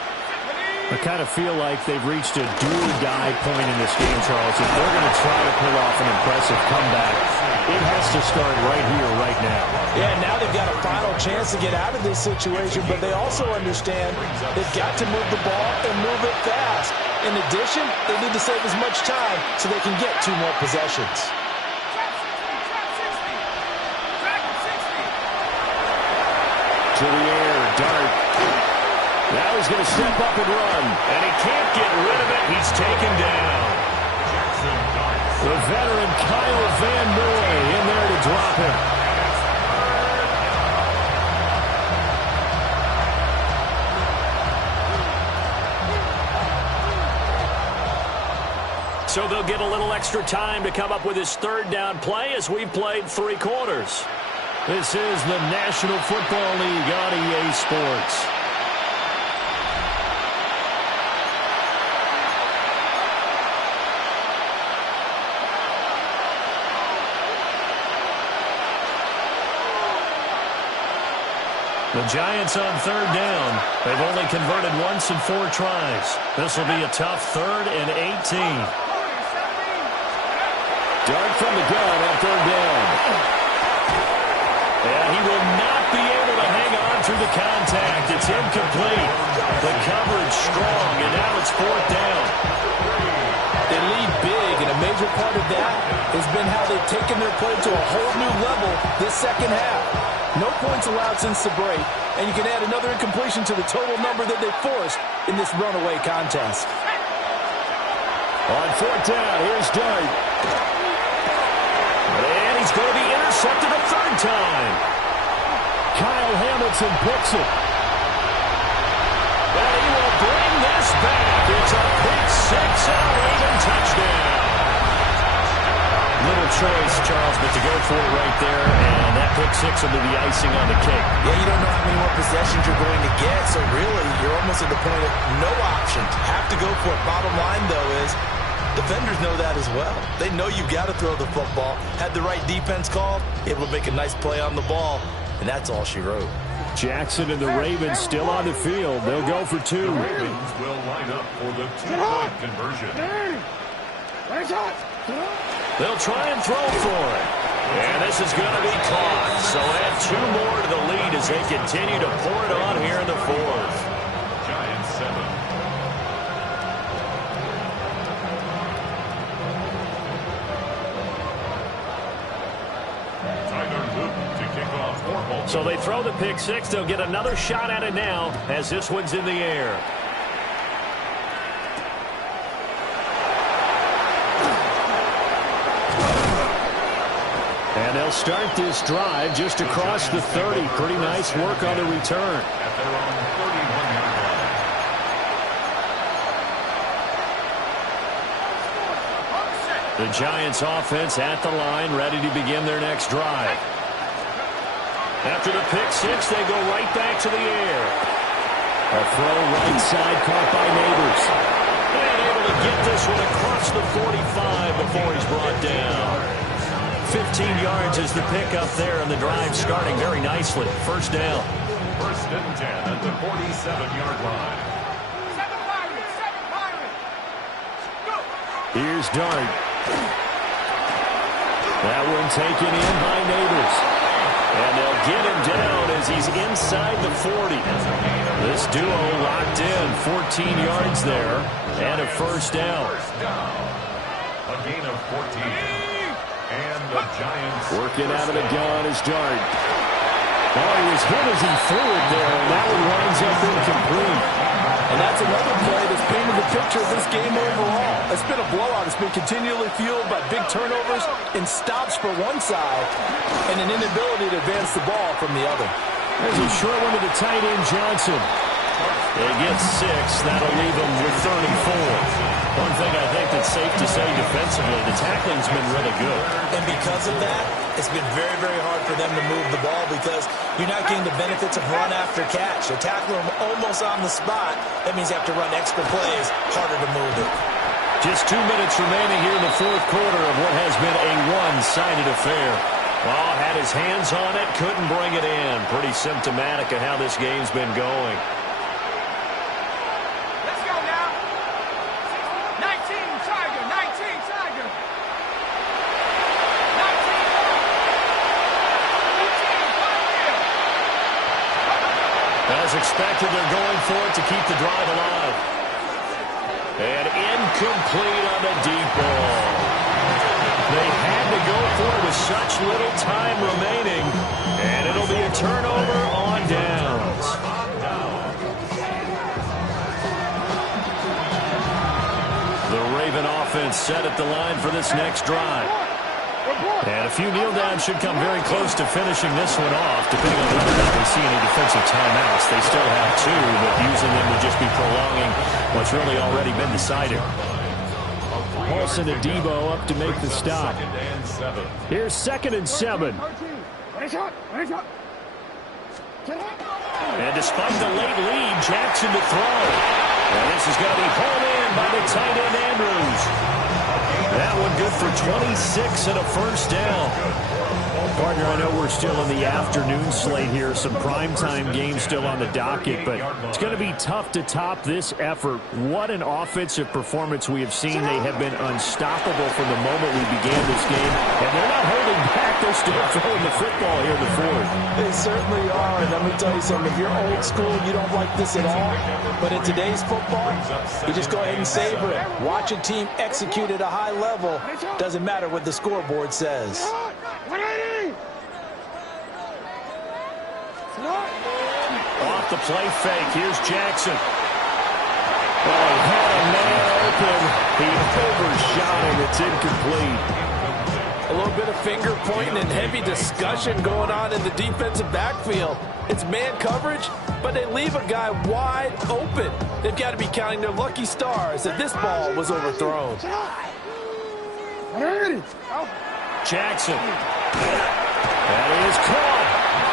I kind of feel like they've reached a do-or-die point in this game, Charles. If they're going to try to pull off an impressive comeback, it has to start right here, right now. Yeah, now they've got a final chance to get out of this situation, but they also understand they've got to move the ball and move it fast. In addition, they need to save as much time so they can get 2 more possessions. To the air, Dart. Now he's going to step up and run, and he can't get rid of it. He's taken down. The veteran Kyle Van Noy in there to drop him. So they'll get a little extra time to come up with his 3rd down play as we've played 3 quarters. This is the National Football League on EA Sports. The Giants on 3rd down. They've only converted once in 4 tries. This will be a tough 3rd and 18. Dart from the gun on 3rd down. And he will not be able to hang on through the contact. It's incomplete. The coverage strong, and now it's 4th down. They lead big, and a major part of that has been how they've taken their play to a whole new level this second half. No points allowed since the break, and you can add another incompletion to the total number that they forced in this runaway contest. On 4th down, here's Dart. And he's going to be intercepted a 3rd time. Kyle Hamilton picks it. And he will bring this back. It's a pick 6 and a Raven touchdown. Little choice, Charles, but to go for it right there, and that pick 6 will be the icing on the cake. Yeah, you don't know how many more possessions you're going to get, so really you're almost at the point of no options. Have to go for it. Bottom line, though, is defenders know that as well. They know you've got to throw the football. Had the right defense called, able to make a nice play on the ball, and that's all she wrote. Jackson and the Ravens still on the field. They'll go for 2. The Ravens will line up for the 2-point conversion. They'll try and throw for it. And this is going to be caught. So add 2 more to the lead as they continue to pour it on here in the 4th. Giants 7. So they throw the pick 6. They'll get another shot at it now as this one's in the air. And they'll start this drive just across the 30. Pretty nice work on the return. At their own 31-yard line. The Giants offense at the line, ready to begin their next drive. After the pick 6, they go right back to the air. A throw right side caught by Neighbors. And able to get this one across the 45 before he's brought down. 15 yards is the pickup there, and the drive starting very nicely. 1st down. 1st and 10 at the 47-yard line. Here's Dart. That one taken in by Neighbors. And they'll get him down as he's inside the 40. This duo locked in. 14 yards there. And a 1st down. A gain of 14. And the Giants working out of the gun is Dart. Oh, he was hit as he threw it there, and that one winds up incomplete. And that's another play that's painted the picture of this game overall. It's been a blowout. It's been continually fueled by big turnovers and stops for one side and an inability to advance the ball from the other. There's a short one to the tight end, Johnson. They get 6. That'll leave them with 3rd and 4. One thing I think that's safe to say defensively, the tackling's been really good. And because of that, it's been very, very hard for them to move the ball because you're not getting the benefits of run after catch. They tackle them almost on the spot. That means you have to run extra plays, harder to move it. Just 2 minutes remaining here in the 4th quarter of what has been a one-sided affair. Ball had his hands on it, couldn't bring it in. Pretty symptomatic of how this game's been going. Let's go now. 19 Tiger, 19 Tiger. 19 As expected, they're going for it to keep the drive alive. And incomplete on the deep ball. They had to go for it with such little time remaining. And it'll be a turnover on downs. The Raven offense set at the line for this next drive. And a few kneel downs should come very close to finishing this one off, depending on whether or not they see any defensive timeouts. They still have 2, but using them would just be prolonging what's really already been decided. Paulson to Debo up to make the stop. Here's 2nd and 7. And despite the late lead, Jackson to throw. And this is going to be hauled in by the tight end Andrews. That one good for 26 and a first down. Partner, I know we're still in the afternoon slate here. Some primetime games still on the docket, but it's going to be tough to top this effort. What an offensive performance we have seen. They have been unstoppable from the moment we began this game, and they're not holding back. They're still throwing the football here in the 4th. They certainly are, and let me tell you something. If you're old school, you don't like this at all. But in today's football, you just go ahead and savor it. Watch a team execute at a high level. Doesn't matter what the scoreboard says. Off the play fake. Here's Jackson. Oh, he had a man open. He overshot him. It's incomplete. A little bit of finger pointing and heavy discussion going on in the defensive backfield. It's man coverage, but they leave a guy wide open. They've got to be counting their lucky stars that this ball was overthrown. Jackson. That is caught.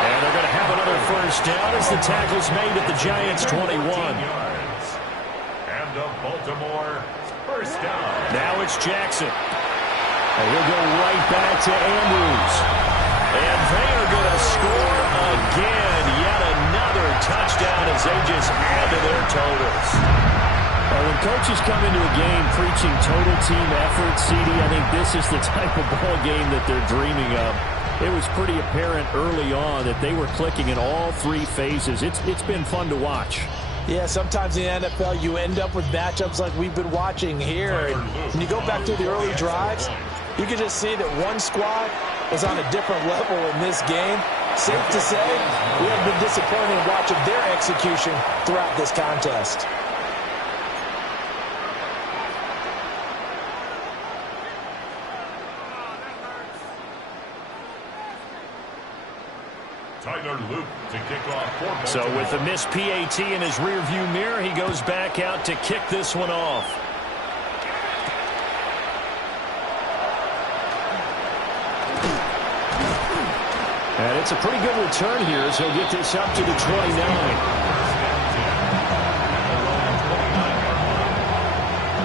And they're going to have another first down as the tackle's made at the Giants' 21. And the Baltimore first down. Now it's Jackson. And he'll go right back to Andrews. And they are going to score again. Yet another touchdown as they just add to their totals. When coaches come into a game preaching total team effort, CD, I think this is the type of ball game that they're dreaming of. It was pretty apparent early on that they were clicking in all 3 phases. It's been fun to watch. Yeah, sometimes in the NFL you end up with matchups like we've been watching here. And when you go back to the early drives, you can just see that one squad is on a different level in this game. Safe to say, we have been disappointed in watching their execution throughout this contest. Tyler Luke to kick off for Baltimore. So with a missed PAT in his rearview mirror, he goes back out to kick this one off. And it's a pretty good return here, so he'll get this up to the 29.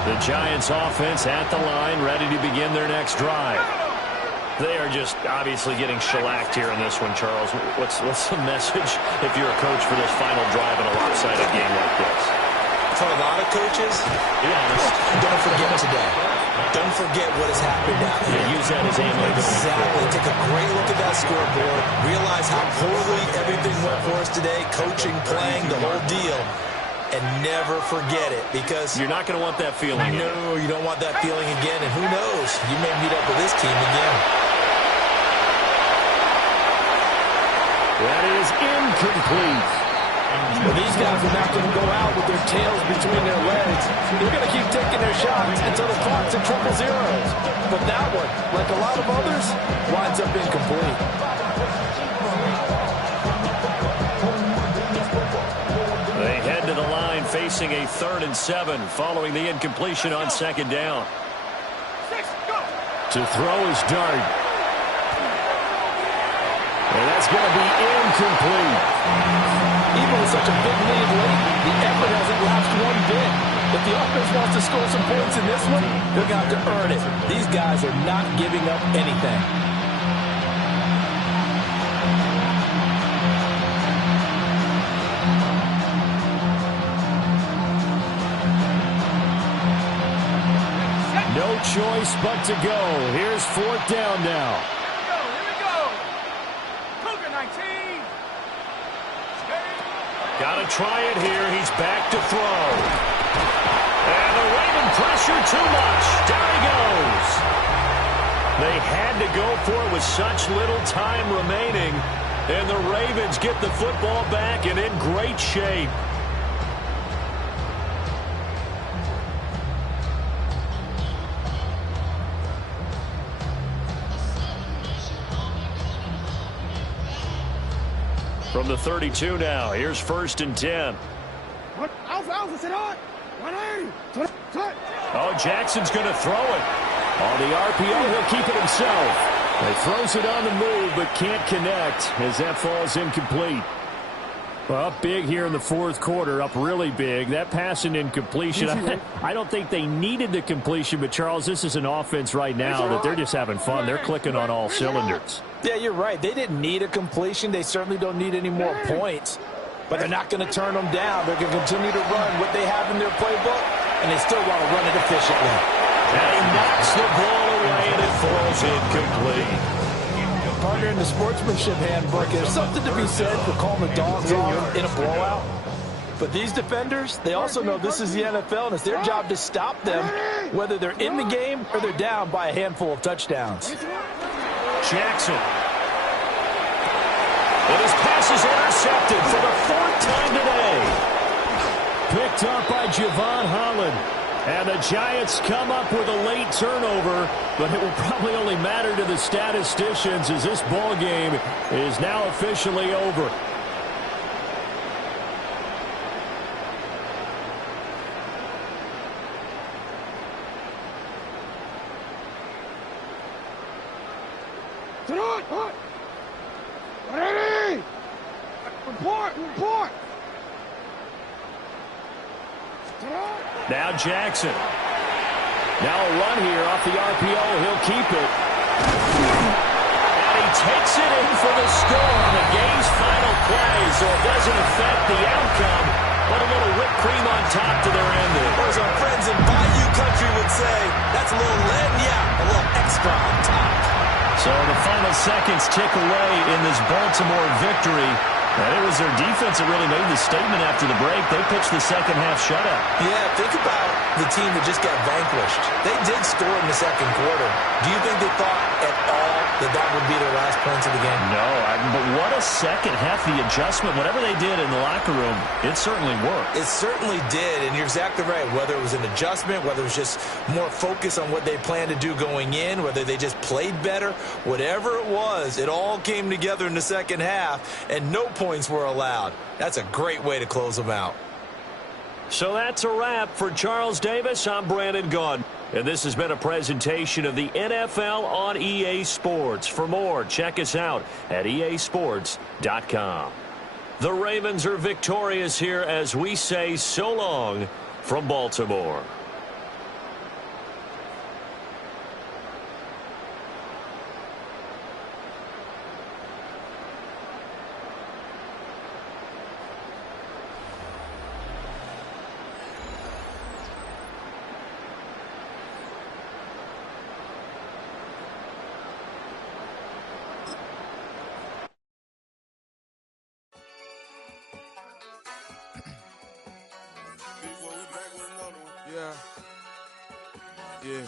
The Giants offense at the line, ready to begin their next drive. They are just obviously getting shellacked here in this one, Charles. What's the message if you're a coach for this final drive in a lopsided game like this? For a lot of coaches, be honest, don't forget today. Don't forget what has happened out here. Use that as ammo. Exactly. Take a great look at that scoreboard. Realize how poorly everything went for us today. Coaching, playing, the whole deal. And never forget it, because you're not going to want that feeling. No, you don't want that feeling again. And who knows? You may meet up with this team again. That is incomplete. Well, these guys are not going to go out with their tails They're going to keep taking their shots until the clock's at triple zeros. But that one, like a lot of others, winds up incomplete. They head to the line facing a 3rd and 7 following the incompletion on 2nd down. To throw his dart. And that's going to be incomplete. Even with such a big lead late, the effort hasn't lapsed one bit. If the offense wants to score some points in this one, they're going to have to earn it. These guys are not giving up anything. No choice but to go. Here's 4th down now. Here we go. Cougar 19. Got to try it here. He's back to throw. And the Raven pressure too much. Down he goes. They had to go for it with such little time remaining. And the Ravens get the football back and in great shape. From the 32 now, here's 1st and 10. Oh, Jackson's going to throw it. On the RPO, he'll keep it himself. He throws it on the move, but can't connect as that falls incomplete. Well, up big here in the 4th quarter, up really big. That pass and incompletion, I don't think they needed the completion, but, Charles, this is an offense right now that they're just having fun. They're clicking on all cylinders. Yeah, you're right. They didn't need a completion. They certainly don't need any more points. But they're not going to turn them down. They're going to continue to run what they have in their playbook, and they still want to run it efficiently. And he knocks the ball away, and it falls incomplete. Partner, in the sportsmanship handbook, there's something to be said for calling the dogs off in a blowout. But these defenders, they also know this is the NFL, and it's their job to stop them, whether they're in the game or they're down by a handful of touchdowns. Jackson. And his pass is intercepted for the 4th time today. Picked up by Javon Holland. And the Giants come up with a late turnover, but it will probably only matter to the statisticians as this ball game is now officially over. Now Jackson. Now a run here off the RPO. He'll keep it. And he takes it in for the score on the game's final play, so it doesn't affect the outcome, but a little whipped cream on top to their ending. Or as our friends in Bayou Country would say, that's a little lead, yeah, a little extra on top. So the final seconds tick away in this Baltimore victory. And it was their defense that really made the statement after the break. They pitched the second half shutout. Yeah, think about the team that just got vanquished. They did score in the 2nd quarter. Do you think they thought at all that that would be their last points of the game? No, but what a second half. The adjustment, whatever they did in the locker room, it certainly worked. It certainly did, and you're exactly right. Whether it was an adjustment, whether it was just more focus on what they planned to do going in, whether they just played better, whatever it was, it all came together in the second half, and no points were allowed. That's a great way to close them out. So that's a wrap. For Charles Davis, I'm Brandon Gaudin. And this has been a presentation of the NFL on EA Sports. For more, check us out at easports.com. The Ravens are victorious here as we say so long from Baltimore. Yeah.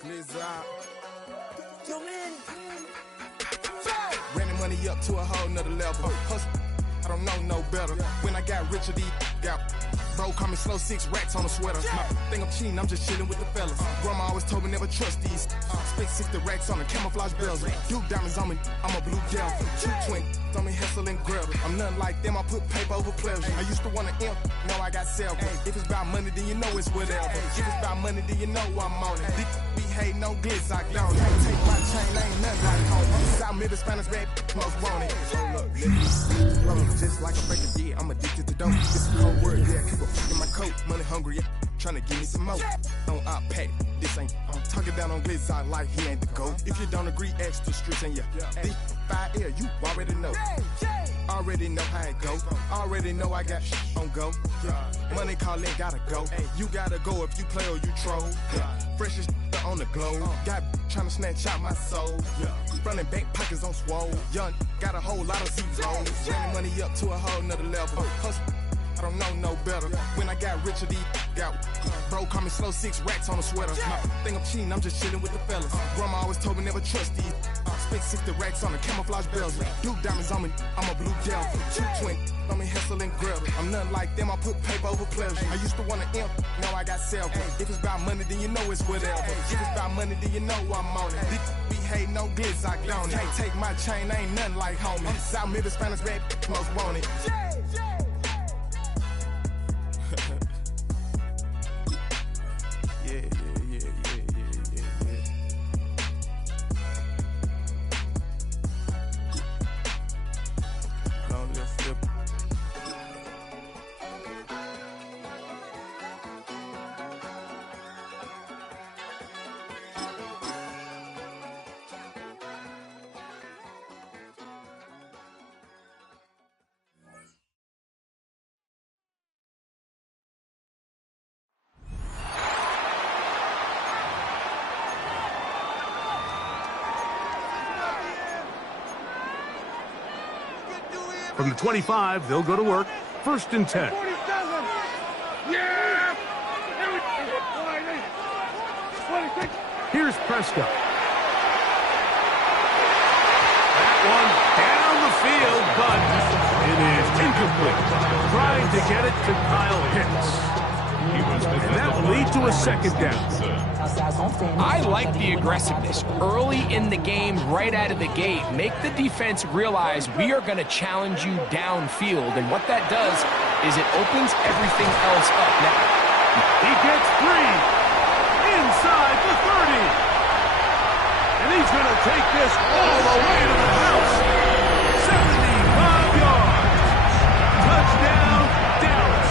Please out. Yo, man. Running money up to a whole nother level. Hustle. I don't know. know no better. When I got rich, these got bro call me slow, 6 racks on a sweater. My think I'm cheating, I'm just chilling with the fellas. Grandma always told me never trust these. Spent 60 racks on the camouflage bells. Duke diamonds on me, I'm a blue gel. 220 on me, hustle and grub. I'm nothing like them, I put paper over pleasure. I used to want to imp, now I got self. If it's about money, then you know it's whatever. If it's about money, then you know I'm on it. Be hate no glitz, I don't. Can't take my chain, ain't nothing like home. South Middle Spanish bad, most want it. Just like a breaking dead, I'm addicted to dope. This a cold word, yeah, keep a in my coat. Money hungry, yeah, tryna give me some more. On I pack, this ain't, I'm talking down on glitz, I like he ain't the GOAT. If you don't agree, ask the streets and yeah. This 5 air, you already know. Already know how it go. Already know I got on go. Money calling, gotta go. You gotta go if you play or you troll. Freshest on the globe. Got tryna snatch out my soul. Running back pockets on swole. Young, got a whole lot of zeros. Running money up to a whole nother level. Hustle, I don't know no better. When I got rich, these got bro call me slow, 6 racks on a sweater. My think I'm cheating, I'm just chilling with the fellas. Grandma always told me never trust these. Spent 60 racks on the camouflage bells. Duke diamonds on me, I'm a blue gel. 220 on me, hustle and grub. I'm nothing like them, I put paper over pleasure. I used to want to imp, now I got self. If it's about money, then you know it's whatever. If it's about money, then you know I'm on it. Be hate no glitz, I don't. Can't take my chain, ain't nothing like homie. South Middle Spanish bad, most want it. From the 25, they'll go to work. 1st and 10. Here's Prescott. That one down the field, but it is incomplete. Trying to get it to Kyle Pitts. And that will lead to a 2nd down. I like the aggressiveness early in the game, right out of the gate. Make the defense realize we are going to challenge you downfield, and what that does is it opens everything else up. Now, he gets 3 inside the 30, and he's going to take this all the way to the house. 75 yards. Touchdown, Dallas.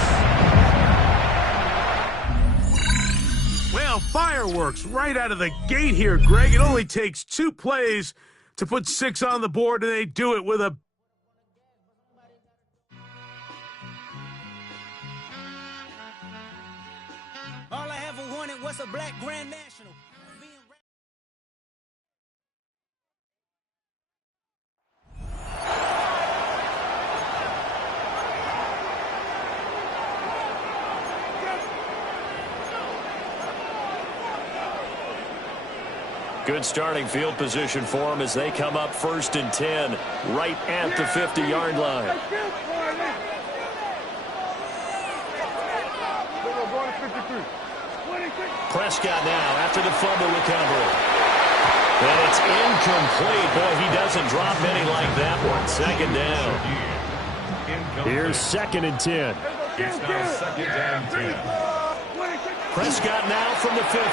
Well, fireworks right out of the gate here, Greg. It only takes 2 plays to put 6 on the board, and they do it with a... All I ever wanted was a black Grand National. Good starting field position for them as they come up 1st and 10, right at the 50-yard line. Prescott now after the fumble recovery. And it's incomplete. Boy, he doesn't drop many like that one. 2nd down. Here's 2nd and 10. It's now 2nd and 10. Prescott now from the 50.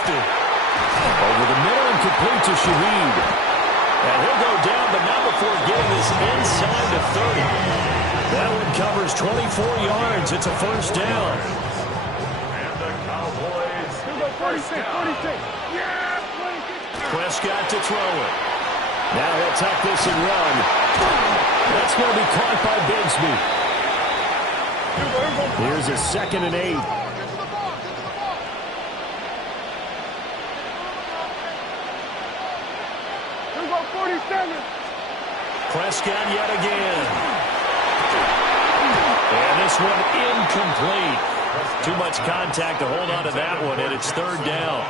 Over the middle and complete to Shaheed. And he'll go down, but not before getting this inside the 30. That one covers 24 yards. It's a 1st down. And the Cowboys. 46. Prescott to throw it. Now he'll tuck this and run. That's going to be caught by Bigsby. Here's a 2nd and 8. Prescott yet again. And this one incomplete. Too much contact to hold on to that one, and it's 3rd down.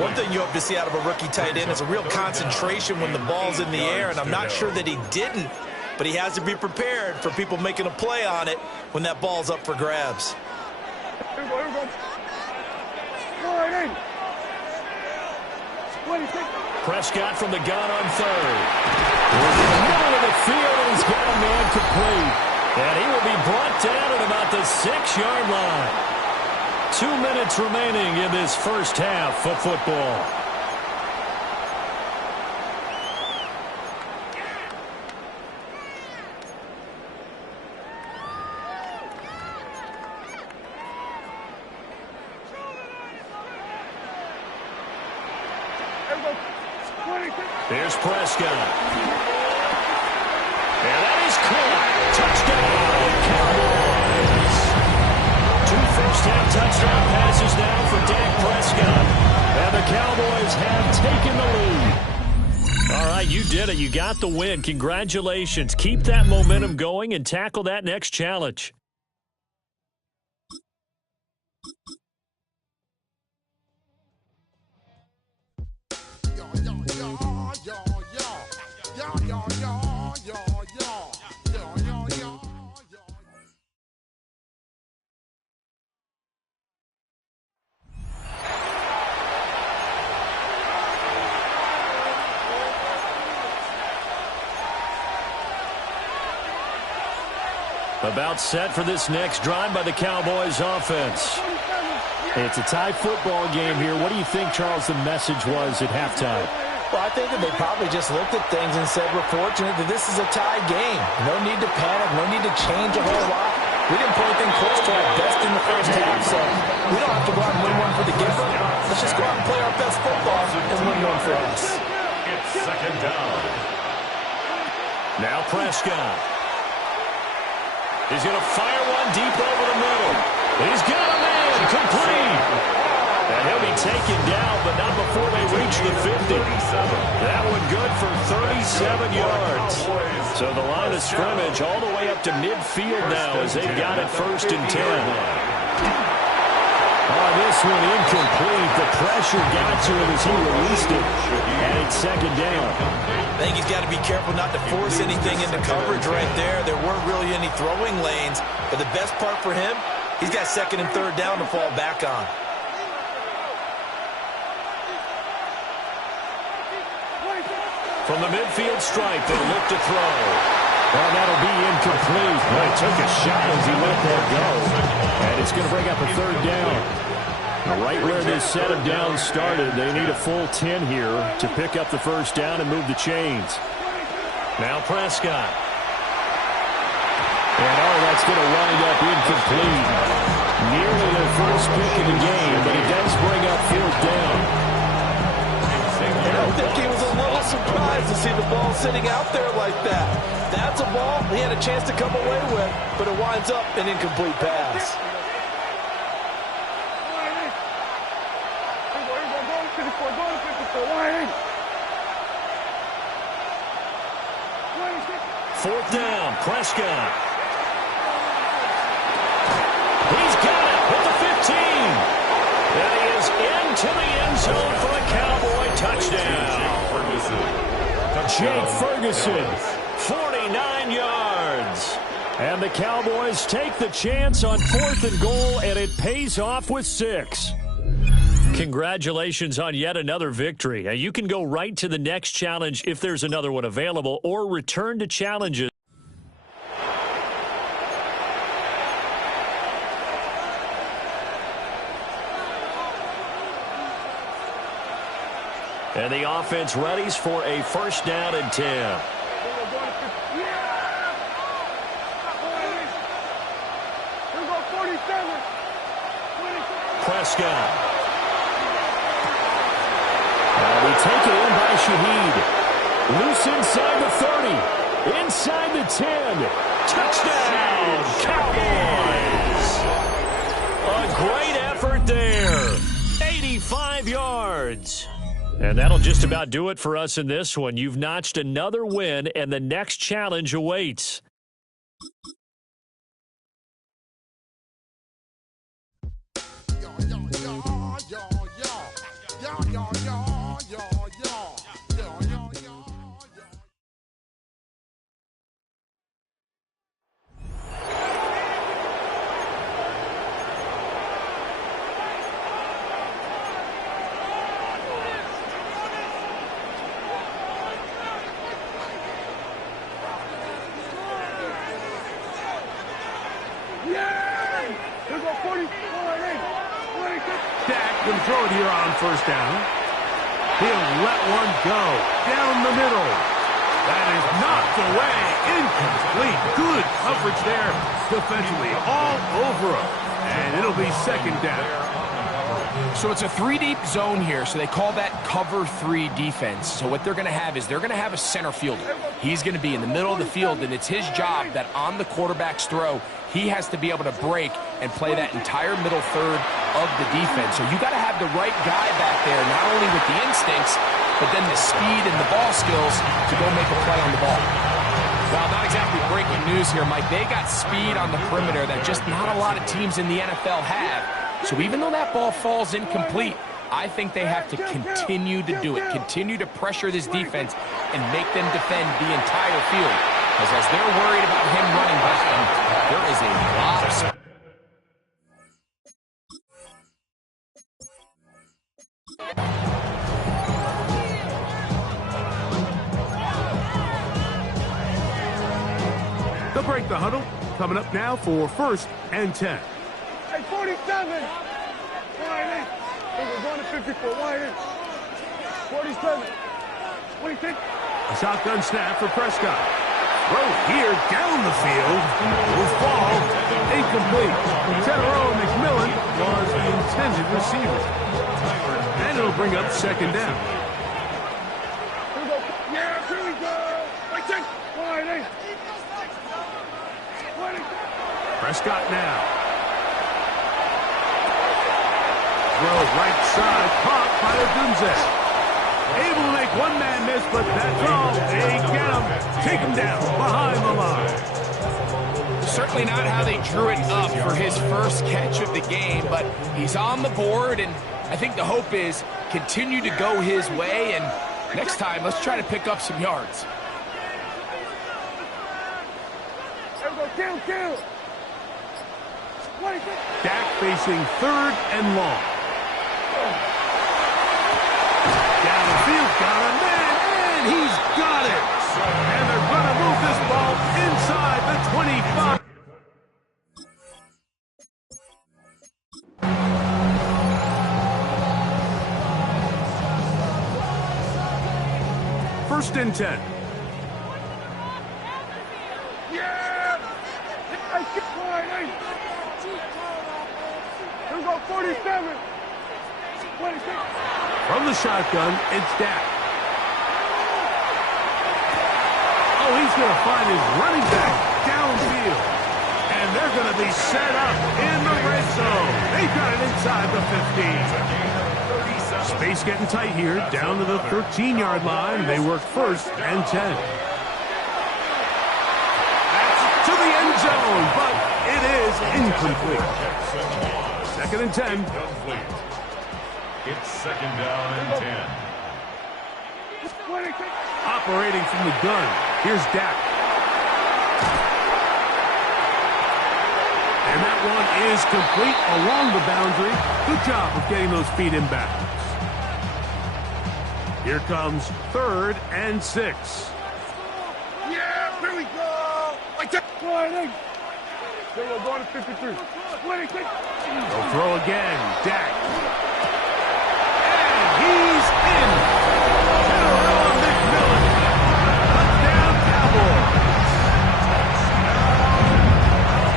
One thing you hope to see out of a rookie tight end is a real concentration when the ball's in the air, and I'm not sure that he didn't. but he has to be prepared for people making a play on it when that ball's up for grabs. Here we go, here we go. Prescott from the gun on third. In the middle of the field, and he's got a man complete. And he will be brought down at about the 6-yard line. 2 minutes remaining in this first half of football. Here's Prescott. And that is caught. Touchdown, Cowboys. 2 first-half touchdown passes now for Dak Prescott. And the Cowboys have taken the lead. All right, you did it. You got the win. Congratulations. Keep that momentum going and tackle that next challenge. About set for this next drive by the Cowboys offense. It's a tie football game here. What do you think, Charles, the message was at halftime? Well, I think that they probably just looked at things and said, we're fortunate that this is a tie game. No need to panic. No need to change a whole lot. We didn't play anything close to our best in the first half, so we don't have to go out and win one for the giver. Let's just go out and play our best football and win one for us. It's second down. Now Prescott. He's going to fire one deep over the middle. He's got a man complete. And he'll be taken down, but not before they reach the 50. That one good for 37 yards. So the line of scrimmage all the way up to midfield now as they've got it 1st and 10. Oh, this one incomplete. The pressure got to him as he released it. And it's 2nd down. I think he's got to be careful not to force anything into coverage right there. There weren't really any throwing lanes. But the best part for him, he's got 2nd and 3rd down to fall back on. From the midfield stripe, they'll look to throw. Well, that'll be incomplete. Well, he took a shot as he let that go. And it's going to bring up a 3rd down. Right where this set of downs started, they need a full 10 here to pick up the 1st down and move the chains. Now Prescott. And, that's going to wind up incomplete. Nearly their first pick of the game, but it does bring up 4th down. I think he was a little surprised to see the ball sitting out there like that. That's a ball he had a chance to come away with, but it winds up an incomplete pass. Fourth down, Prescott. He's got it with the 15. And he is into the end zone for a Cowboy touchdown. Jake Ferguson, 49 yards. And the Cowboys take the chance on 4th and goal, and it pays off with 6. Congratulations on yet another victory. Now, you can go right to the next challenge if there's another one available, or return to challenges. And the offense readies for a 1st down and 10. Prescott. And we take it in by Shaheed. Loose inside the 30. Inside the 10. Touchdown, Cowboys. A great effort there. 85 yards. And that'll just about do it for us in this one. You've notched another win, and the next challenge awaits. Dak can throw it here on first down. He'll let one go down the middle. That is knocked away. Incomplete. Good coverage there defensively. All over him. And it'll be second down. So it's a 3-deep zone here, so they call that cover 3 defense. So what they're going to have is they're going to have a center fielder. He's going to be in the middle of the field, and it's his job that on the quarterback's throw, he has to be able to break and play that entire middle third of the defense. So you got to have the right guy back there, not only with the instincts, but then the speed and the ball skills to go make a play on the ball. Well, not exactly breaking news here, Mike. They got speed on the perimeter that just not a lot of teams in the NFL have. So even though that ball falls incomplete, I think they have to continue to do it, continue to pressure this defense and make them defend the entire field. Because as they're worried about him running back, there is a lot of space. They'll break the huddle. Coming up now for 1st and 10. Hey, 47. Wide in. We're going to 54. Wide in. 47. 26. A shotgun snap for Prescott. Throw here down the field. Will fall. Incomplete. Tyrone McMillan was the intended receiver. And it'll bring up second down. Here we go. Yeah, here we go. Right check. Wide in. Prescott now. Throw right side, caught by Odunze. Able to make one man miss, but that's all. They get him, take him down behind the line. Certainly not how they drew it up for his first catch of the game, but he's on the board, and I think the hope is continue to go his way, and next time, let's try to pick up some yards. There we go, kill. Dak facing 3rd and long. Down the field, got a man, and he's got it. And they're going to move this ball inside the 25. First and 10. Yeah! I get wide in. Here we go, 47. 26. From the shotgun, it's Dak. Oh, he's going to find his running back downfield. And they're going to be set up in the red zone. They've got it inside the 15. Space getting tight here, down to the 13-yard line. They work 1st and 10. That's to the end zone, but it is incomplete. 2nd and 10. It's 2nd down and 10. Operating from the gun. Here's Dak. And that one is complete along the boundary. Good job of getting those feet in bounds. Here comes 3rd and 6. Yeah, here we go. Like that. They were going to 53. They'll throw again. Dak. And he's in. Tyrone McMillan. Touchdown, Cowboys.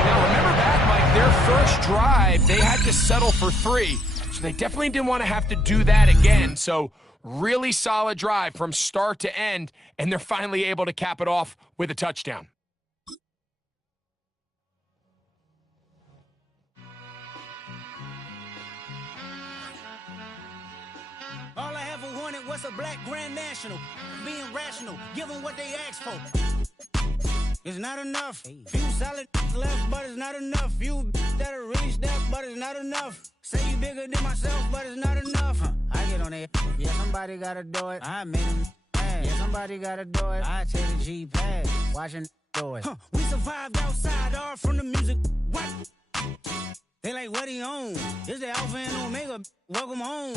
Now, remember back, Mike, their first drive, they had to settle for 3. So they definitely didn't want to have to do that again. So really solid drive from start to end, and they're finally able to cap it off with a touchdown. All I ever wanted was a black Grand National. Being rational, give them what they ask for. It's not enough. Few solid left, but it's not enough. Few that'll really step, but it's not enough. Say you bigger than myself, but it's not enough. I get on it. Yeah, somebody gotta do it. I made them mad. Yeah, somebody gotta do it. I take the G-pad. Watching do it. We survived outside, all from the music. What? They like, what he on? This the Alpha and Omega. Welcome home.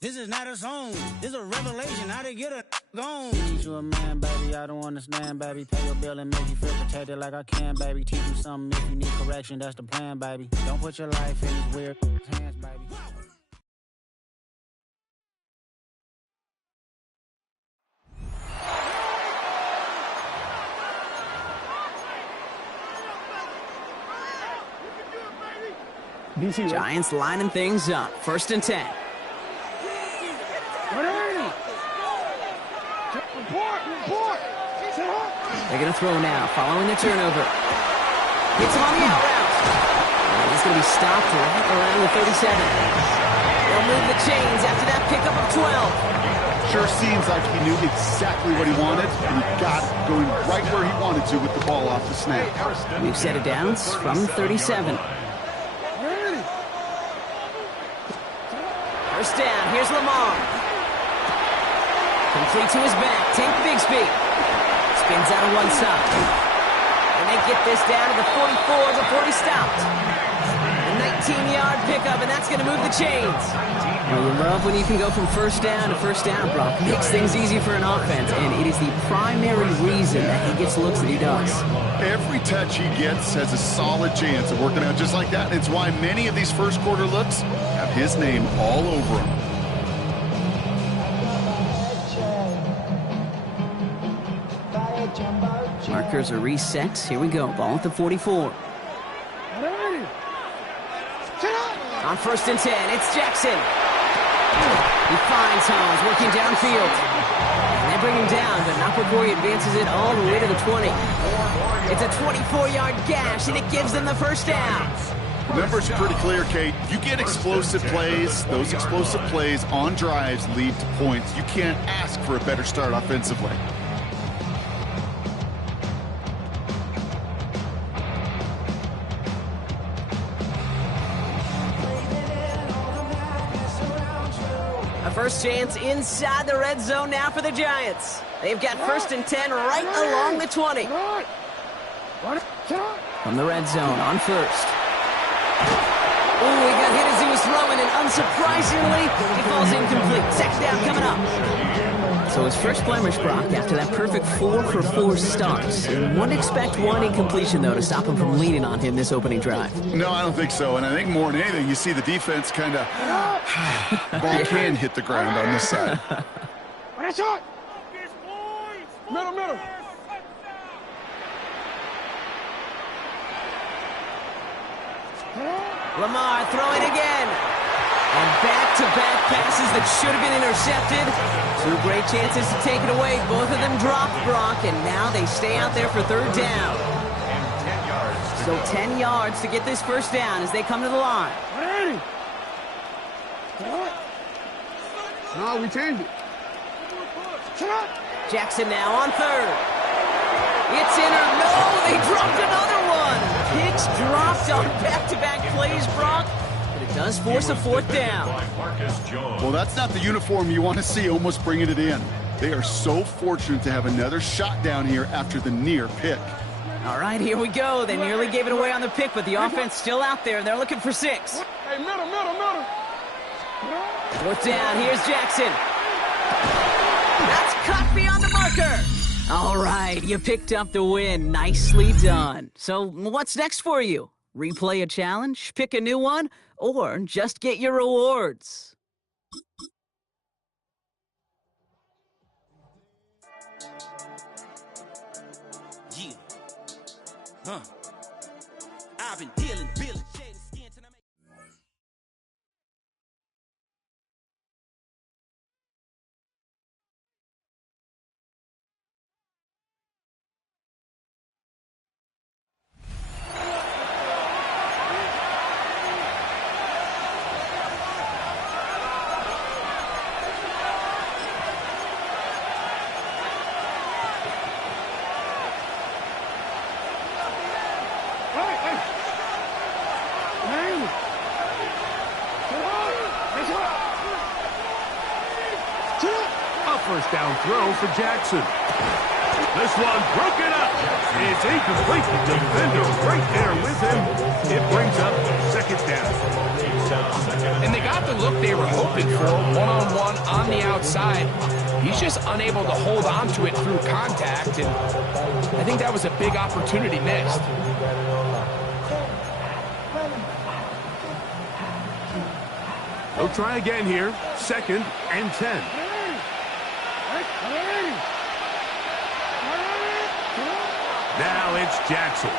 This is not a song. This is a revelation. How to get a Gone. Teach you a man, baby. I don't understand, baby. Pay your bill and make you feel protected like I can, baby. Teach you something if you need correction. That's the plan, baby. Don't put your life in these weird hands, baby. Giants lining things up. 1st and 10. They're going to throw now, following the turnover. Hits him on the out route. And he's going to be stopped right around the 37. They'll move the chains after that pickup of 12. Sure seems like he knew exactly what he wanted, and he got it going right where he wanted to with the ball off the snap. We've set it down from 37. First down, here's Lamar. Complete to his back, Tank Bigsby. Spins out of one side. And they get this down to the 44 before he stopped. A 19-yard pickup, and that's going to move the chains. Well, you love when you can go from first down to first down, Brock. Makes things easy for an offense, and it is the primary reason that he gets looks that he does. Every touch he gets has a solid chance of working out just like that. It's why many of these first quarter looks have his name all over them. Markers are reset. Here we go. Ball at the 44. On 1st and 10, it's Jackson. He finds Holmes working downfield. And they bring him down, but not before he advances it all the way to the 20. It's a 24-yard gash, and it gives them the first down. The numbers are pretty clear, Kate. You get explosive plays. Those explosive plays on drives lead to points. You can't ask for a better start offensively. First chance inside the red zone now for the Giants. They've got 1st and 10 right along the 20. From the red zone on 1st. Oh, he got hit as he was throwing, and unsurprisingly, he falls incomplete. 2nd down coming up. So his first blemish, Brock, after that perfect 4-for-4 start. You wouldn't expect one incompletion, though, to stop him from leaning on him this opening drive. No, I don't think so. And I think more than anything, you see the defense kind of... ball can hit the ground on this side. Middle. Lamar throwing again. And back-to-back passes that should have been intercepted. 2 great chances to take it away. Both of them dropped, Brock, and now they stay out there for 3rd down. So 10 yards to get this first down as they come to the line. No, we changed it. Jackson now on 3rd. It's in or no, they dropped another one. Picks dropped on back-to-back plays, Brock. But it does force a 4th down. Well, that's not the uniform you want to see almost bringing it in. They are so fortunate to have another shot down here after the near pick. All right, here we go. They nearly gave it away on the pick, but the offense still out there. They're looking for 6. Hey, middle. 4th down, here's Jackson. That's cut beyond the marker. All right, you picked up the win. Nicely done. So what's next for you? Replay a challenge, pick a new one, or just get your rewards? Yeah. I've been dealing, Billy. First down throw for Jackson. This one broken up. It's incomplete. The defender right there with him. It brings up 2nd down. And they got the look they were hoping for, one-on-one on the outside. He He's just unable to hold on to it through contact, and I think that was a big opportunity missed. They'll try again here. 2nd and 10. Now it's Jackson.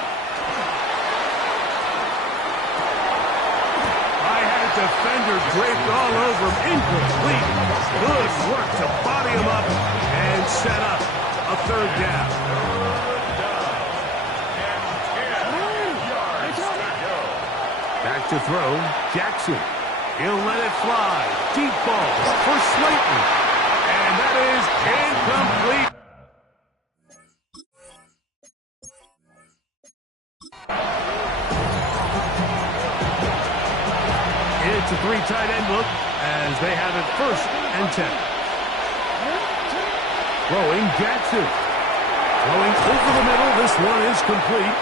I had a defender draped all over him. Incomplete. Good work to body him up and set up a 3rd down. Back to throw. Jackson. He'll let it fly. Deep ball for Slayton. And that is incomplete. It's a 3 tight end look as they have it 1st and 10. Throwing Jackson. Throwing over the middle. This one is complete.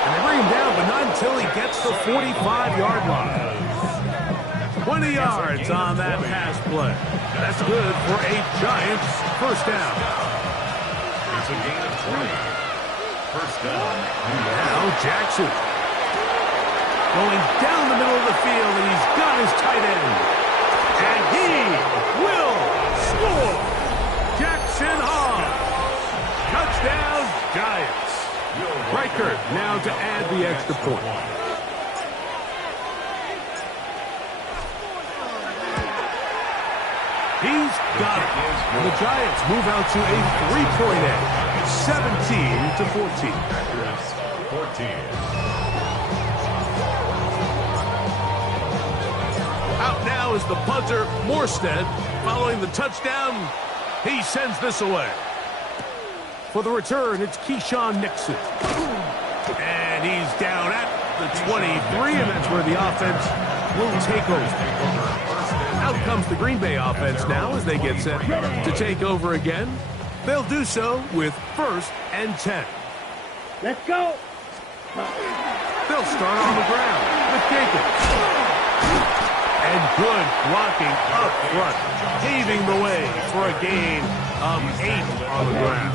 And they bring him down, but not until he gets the 45-yard line. 20 yards on that pass play. That's good for a Giants 1st down. It's a gain of 20. 1st down. Now Jackson. Going down the middle of the field, and he's got his tight end. And he will score. Jackson Hahn. Touchdown, Giants. Reichert now to add the extra point. He's got it. And the Giants move out to a 3-point edge. 17-14. 14. Out now is the punter, Morstead. Following the touchdown, he sends this away. For the return, it's Keyshawn Nixon. And he's down at the 23, and that's where the offense will take over. Out comes the Green Bay offense now as they get set to take over again. They'll do so with 1st and 10. Let's go. They'll start on the ground with Jacobs. And good blocking up front, paving the way for a gain of 8 on the ground.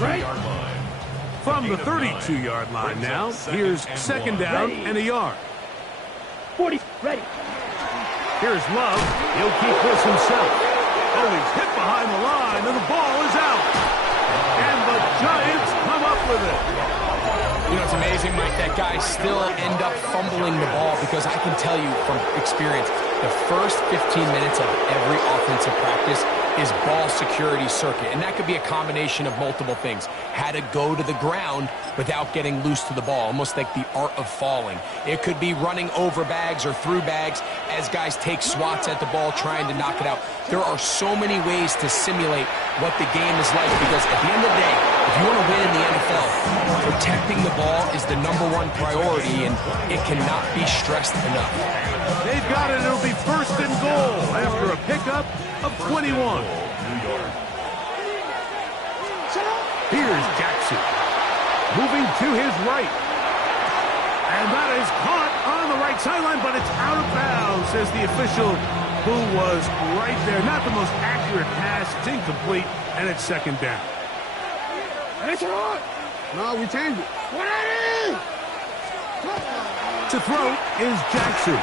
From the 32-yard line now, here's 2nd down and a yard. 40, ready. Here's Love. He'll keep this himself. Oh, he's hit behind the line, and the ball is out. And the Giants come up with it. You know, it's amazing, Mike, that guys still end up fumbling the ball because I can tell you from experience, the first 15 minutes of every offensive practice is ball security circuit, and that could be a combination of multiple things. How to go to the ground without getting loose to the ball, almost like the art of falling. It could be running over bags or through bags as guys take swats at the ball trying to knock it out. There are so many ways to simulate what the game is like because at the end of the day, if you want to win in the NFL, protecting the ball is the #1 priority, and it cannot be stressed enough. They've got it. It'll be 1st and goal after a pickup of 21. Here's Jackson. Moving to his right. And that is caught on the right sideline, but it's out of bounds, says the official who was right there. Not the most accurate pass. It's incomplete, and it's 2nd down. No, we changed it. To throw is Jackson.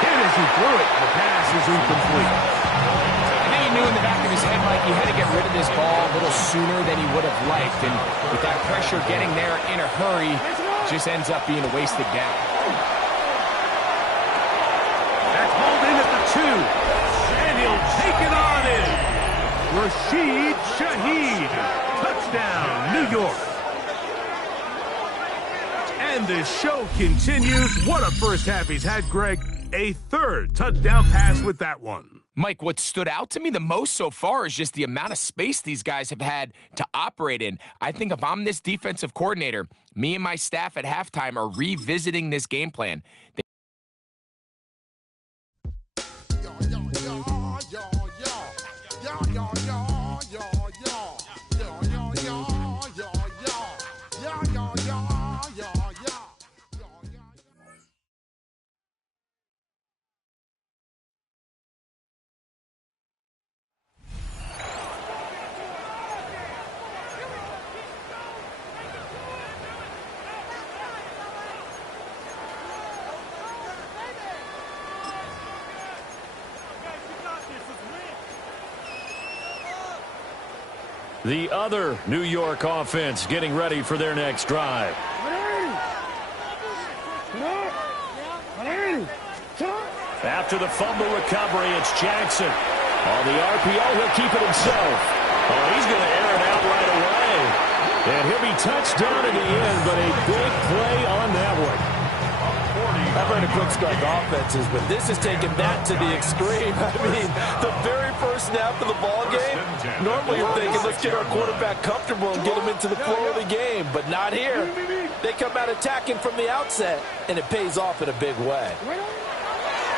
And as he threw it, the pass is incomplete. I think he knew in the back of his head, Mike, he had to get rid of this ball a little sooner than he would have liked. And with that pressure getting there in a hurry, just ends up being a wasted down. That's hauled in at the 2. And he'll take it on in. Rashid Shaheed. Touchdown, New York. And this show continues. What a first half he's had, Greg. A 3rd touchdown pass with that one. Mike, what stood out to me the most so far is just the amount of space these guys have had to operate in. I think if I'm this defensive coordinator, me and my staff at halftime are revisiting this game plan. The other New York offense getting ready for their next drive. After the fumble recovery, it's Jackson. On the RPO, he'll keep it himself. Oh, he's going to air it out right away. And he'll be touched down in the end, but a big play on that one. I've heard of quick strike offenses, but this is taking that to the extreme. I mean, the very first snap of the ball game, normally you're thinking, let's get our quarterback comfortable and get him into the flow of the game, but not here. They come out attacking from the outset, and it pays off in a big way.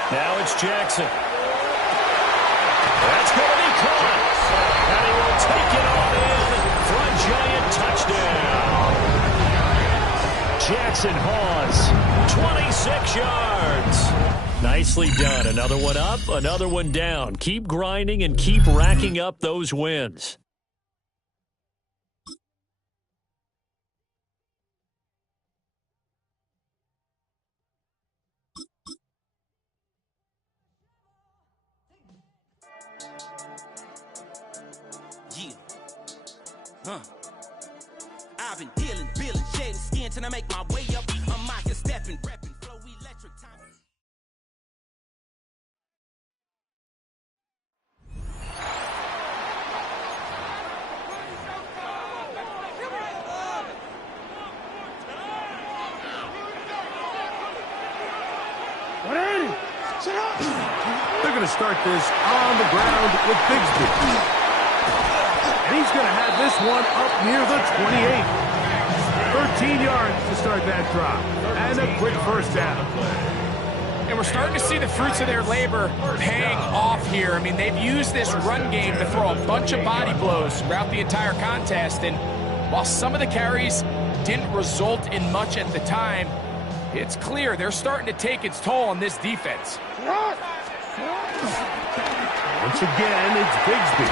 Now it's Jackson. That's going to be caught. And he will take it on in for a giant touchdown. Jackson Hawes, 26 yards. Nicely done. Another one up, another one down. Keep grinding and keep racking up those wins. I've been dealing, billing, shading skin till I make my way up. I'm mocking, stepping, repping, flow electric time. They're going to start this on the ground with Bigsby. And he's going to have this one up near the 28. 13 yards to start that drop. And a quick first down. And we're starting to see the fruits of their labor paying off here. I mean, they've used this run game to throw a bunch of body blows throughout the entire contest. And while some of the carries didn't result in much at the time, it's clear they're starting to take its toll on this defense. Once again, it's Bigsby.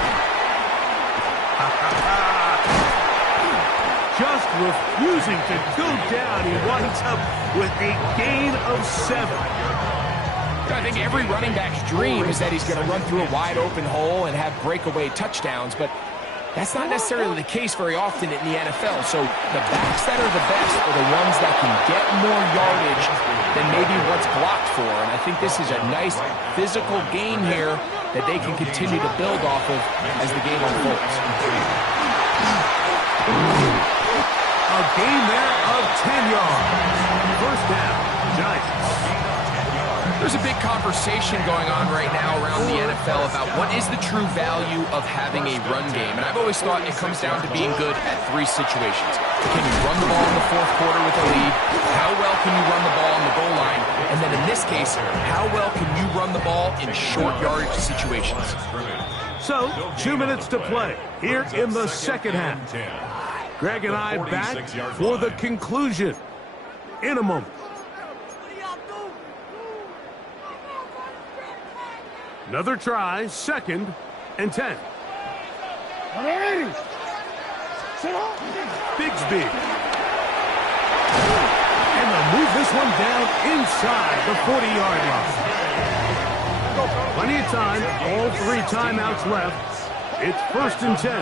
Just refusing to go down. He winds up with a gain of 7. I think every running back's dream is that he's going to run through a wide open hole and have breakaway touchdowns, but that's not necessarily the case very often in the NFL. So the backs that are the best are the ones that can get more yardage than maybe what's blocked for. And I think this is a nice physical gain here that they can continue to build off of as the game unfolds. A gain there of 10 yards. First down, Giants. There's a big conversation going on right now around the NFL about what is the true value of having a run game. And I've always thought it comes down to being good at 3 situations. Can you run the ball in the fourth quarter with a lead? How well can you run the ball on the goal line? And then in this case, how well can you run the ball in short yardage situations? So, 2 minutes to play here in the second half. Greg and I back for the conclusion in a moment. Another try, 2nd and 10. Bigsby. And they'll move this one down inside the 40-yard line. Plenty of time, all 3 timeouts left. It's 1st and 10.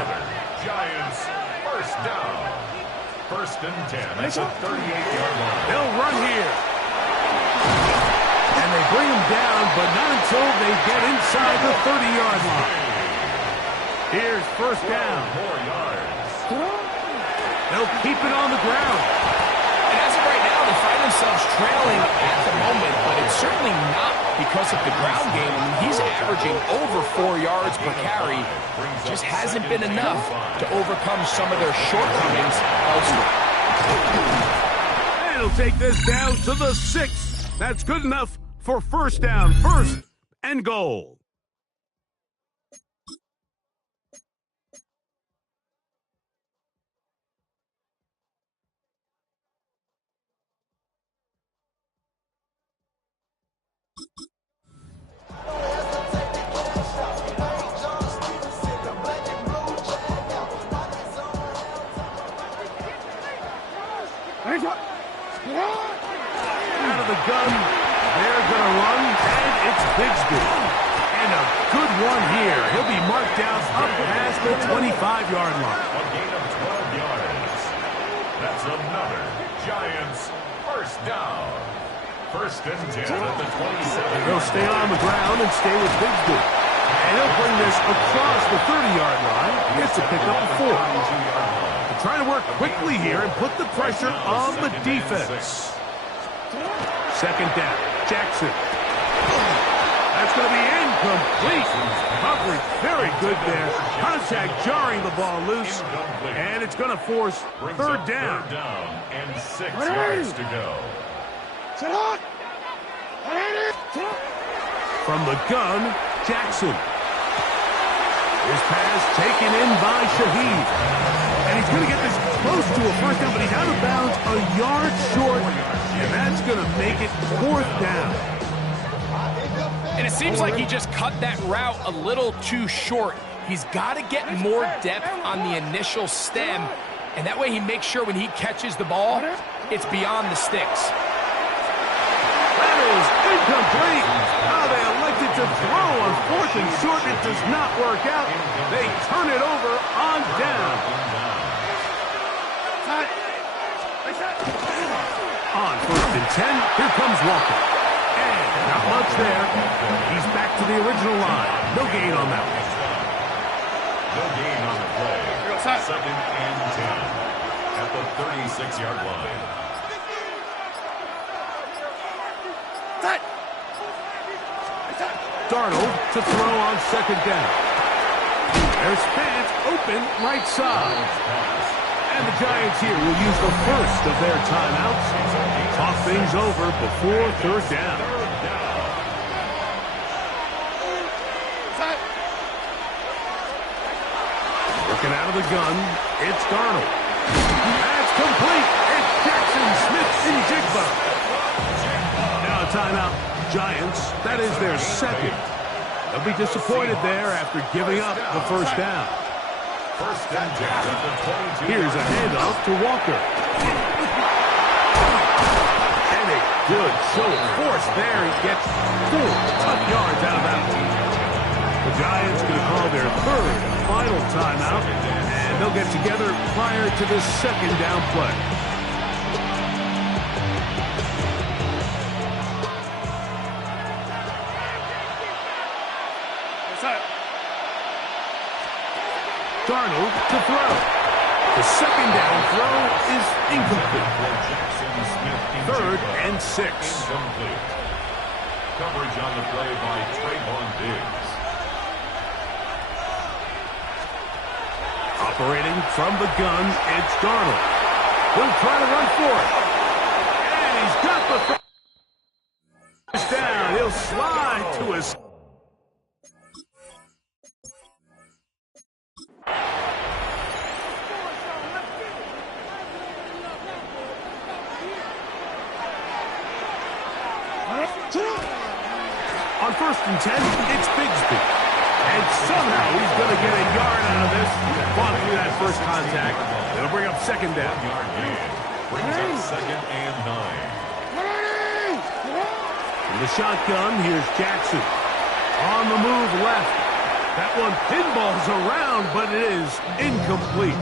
Giants, first down. 1st and 10. That's a 38-yard line. They'll run here. And they bring him down, but not until they get inside the 30-yard line. Here's 1st down. 4 yards. They'll keep it on the ground. And as of right now, they find themselves trailing at the moment, but it's certainly not because of the ground game. I mean, he's averaging over 4 yards per carry. Just hasn't been enough to overcome some of their shortcomings elsewhere. And he'll take this down to the 6th. That's good enough for 1st down, 1st and goal. Out of the gun, they're going to run, and it's Bigsby. And And a good one here. He'll be marked down up past the 25-yard line. A gain of 12 yards. That's another Giants first down. First and 10 at the 27. He'll stay on the ground and stay with Bigsby. And he'll bring this across the 30-yard line. He gets to pick up a 4. They're trying to work quickly here and put the pressure on the defense. Second down, Jackson. That's going to be incomplete. Coverage very good there. Contact jarring the ball loose. And it's going to force third down. Third down and 6 yards to go. From the gun, Jackson. His pass taken in by Shaheed. And he's going to get this close to a first down, but he's out of bounds a yard short. And that's going to make it fourth down. And it seems like he just cut that route a little too short. He's got to get more depth on the initial stem, and that way he makes sure when he catches the ball, it's beyond the sticks. That is incomplete. Now they elected to throw on fourth and short. It does not work out. They turn it over on down. On first and 10, here comes Walker. Not much there. He's back to the original line. No gain on that one. No gain on the play. Second and 10 at the 36-yard line. Darnold to throw on second down. There's Fant open right side. And the Giants here will use the first of their timeouts. Talk things over before third down. Working out of the gun, it's Darnold. That's complete. It's Jackson Smith-Njigba. Now a timeout. Giants, that is their second. They'll be disappointed there after giving up the first down. First and 10 at the 22. Here's a handoff to Walker. And a good show of force there. He gets 4 tough yards out of that one. The Giants going to call their third and final timeout, and they'll get together prior to this second down play. Darnold to throw. The second down throw is incomplete. Third and 6. Incomplete. Coverage on the play by Trayvon Diggs. Operating from the gun, it's Darnold. He'll try to run for it. And he's got the first down. He'll slide to his... On first and 10, it's Bigsby. And somehow he's going to get a yard out of this. Fought through that first contact. It'll bring up second down. Brings up second and 9. From the shotgun, here's Jackson. On the move left. That one pinballs around, but it is incomplete.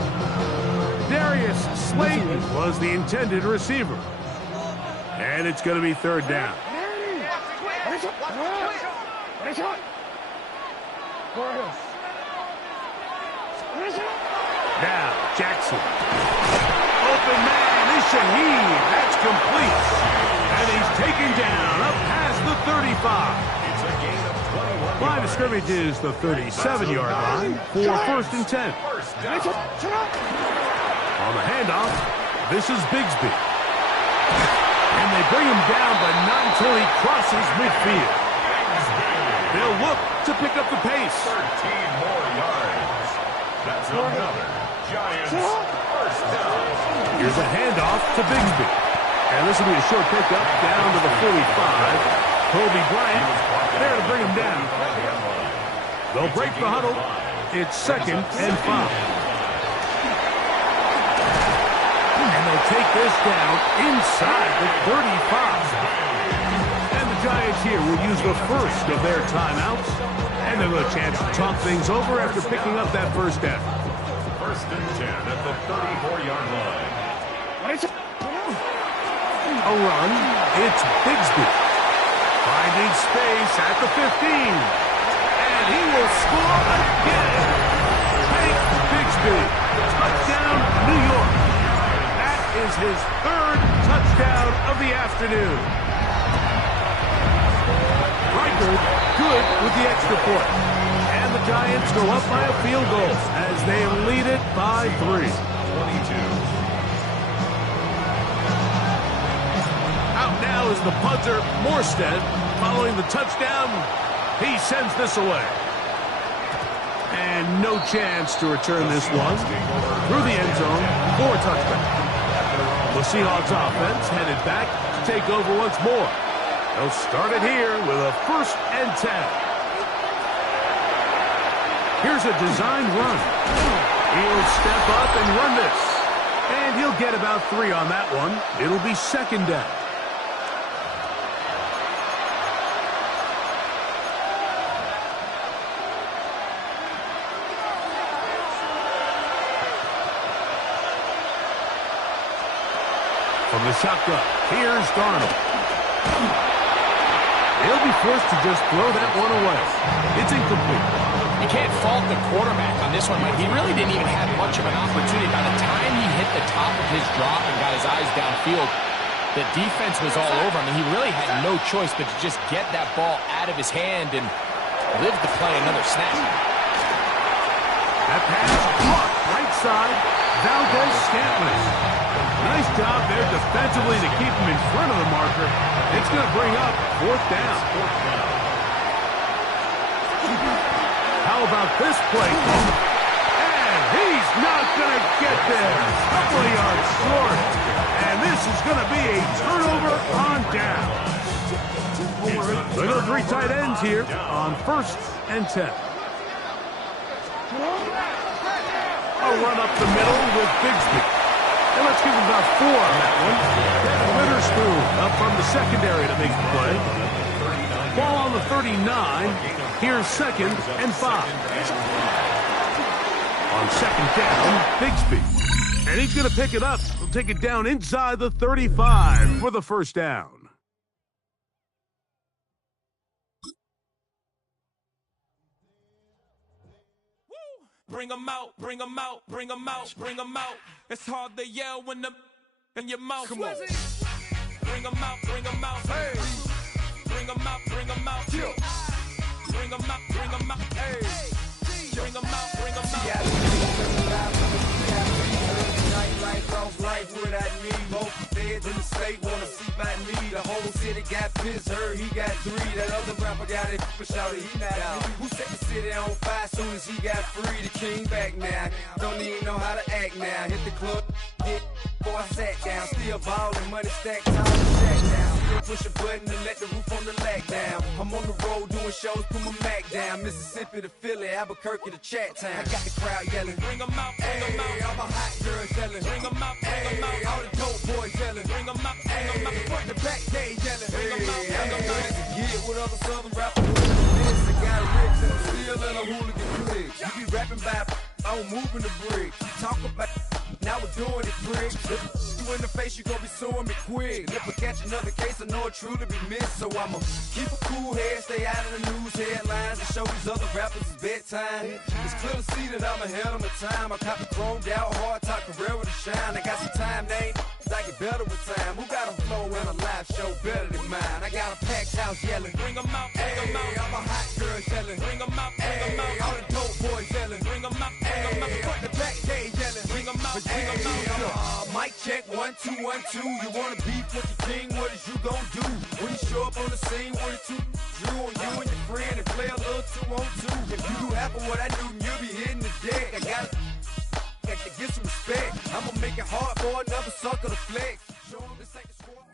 Darius Slayton was the intended receiver. And it's going to be third down. Now, Jackson. Open man is Shaheed. That's complete. And he's taken down up past the 35. It's a gain of 21. Line of scrimmage is the 37-yard line for first and 10. On the handoff, this is Bigsby. And they bring him down, but not until he crosses midfield. They'll look to pick up the pace. 13 more yards. That's another Giants first down. Here's a handoff to Bigsby. And this will be a short pickup down to the 45. Kobe Bryant there to bring him down. They'll break the huddle. It's second and 5. And they'll take this down inside the 35. And the Giants here will use the first of their timeouts. And they'll have a chance to talk things over after picking up that first down. First and 10 at the 34-yard line. A run. It's Bigsby. Finding space at the 15. And he will score again. Hank Bigsby. Touchdown, New York. That is his third touchdown of the afternoon. Riker good with the extra point. And the Giants go up by a field goal as they lead it by 3. 22. Out now is the punter, Morstead. Following the touchdown, he sends this away. And no chance to return this one through the end zone for a touchdown. The Seahawks offense headed back to take over once more. They'll start it here with a 1st and 10. Here's a designed run. He'll step up and run this. And he'll get about 3 on that one. It'll be 2nd down. From the shotgun, here's Darnold. He'll be forced to just throw that one away. It's incomplete. You can't fault the quarterback on this one, but he really didn't even have much of an opportunity. By the time he hit the top of his drop and got his eyes downfield, the defense was all over him, and he really had no choice but to just get that ball out of his hand and live to play another snap. That pass caught right side, Valdez-Scantling. Nice job there defensively to keep him in front of the marker. It's going to bring up 4th down. How about this play? And he's not going to get there. Couple of yards short. And this is going to be a turnover on down. Look at 3 tight ends here on 1st and 10. A run up the middle with Bigsby. And let's give him about 4 on that one. Devin Witherspoon up from the secondary to make the play. Ball on the 39. Here's 2nd and 5. On 2nd down, Bigsby. And he's going to pick it up. He'll take it down inside the 35 for the 1st down. Bring them out, bring them out, bring them out, bring them out. It's hard to yell when the in your mouth. Come on. Bring them out, bring them out. Hey. Bring them out, bring them out. Bring them out, bring them out. Hey. Bring them out, bring them out. Life without me, both feds in the state wanna see by me. The whole city got pissed, heard he got 3. That other rapper got it for shouted, he not out. Who set the city on fire soon as he got free? The king back now, don't even know how to act now. Hit the club, get before I sat down. Still ballin', money stacked, time to shack down. Still push a button and let the roof on the lag down. I'm on the road doing shows, put my Mac down. Mississippi to Philly, Albuquerque to Chat Town. I got the crowd yelling, bring them out, bring them out. All my hot girls yelling, bring them out, bring them out. All the dope boys yelling, bring them out, bring them out. Front the back gate yelling, bring them out, bring them out. To get with other southern rappers. This I got rich and I'm still in a hooligan clique. You be rapping by I'm moving the bricks. You talk about now we're doing it quick. You in the face, you gon' be suing me quick. If I catch another case, I know it truly be missed. So I'ma keep a cool head, stay out of the news headlines, and show these other rappers it's bedtime. It's clear to see that I'm ahead of my time. I cop the chromed out, hard top career with a shine. I got some time, they ain't I get better with time. Who got a flow and a live show better than mine? I got a packed house yelling, bring them out, bring them out. I'm a hot girl yelling, bring them out, bring them out. All the dope boys yelling, bring them out, bring them out. Front the back gate yelling, bring them out, bring them out. Mic check, 1 2 1 2. You wanna beef with the king? What is you gon' do when you show up on the scene with a 2 drew on you and your friend and play a little 2 on 2? If you do half of what I do, you'll be hitting the deck. I got to get some respect. I'ma make it hard for another sucker to flex. Show 'em this ain't the squad.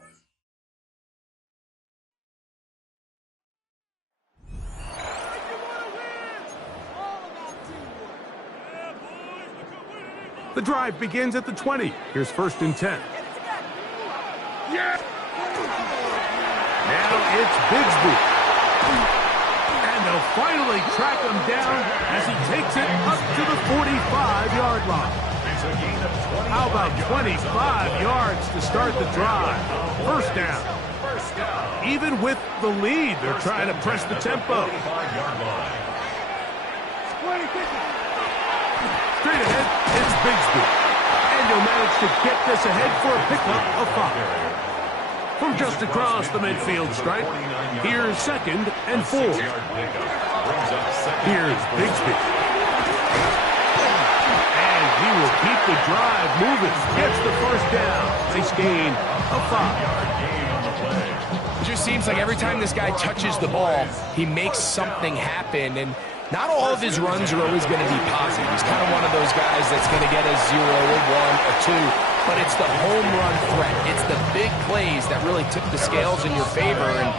The drive begins at the 20. Here's 1st and 10. Yeah. Now it's Bigsby. And they'll finally track him down as he takes it up to the 45-yard line. How about 25 yards to start the drive? First down. Even with the lead, they're trying to press the tempo. Straight ahead, it's Bigsby. And he'll manage to get this ahead for a pickup of 5. From just across the midfield stripe, here's 2nd and 4. Here's Bigsby. And he will keep the drive moving. Gets the first down. Nice gain of 5. It just seems like every time this guy touches the ball, he makes something happen. And not all of his runs are always going to be positive. He's kind of one of those guys that's going to get a 0, a 1, a 2. But it's the home run threat. It's the big plays that really tip the scales in your favor. And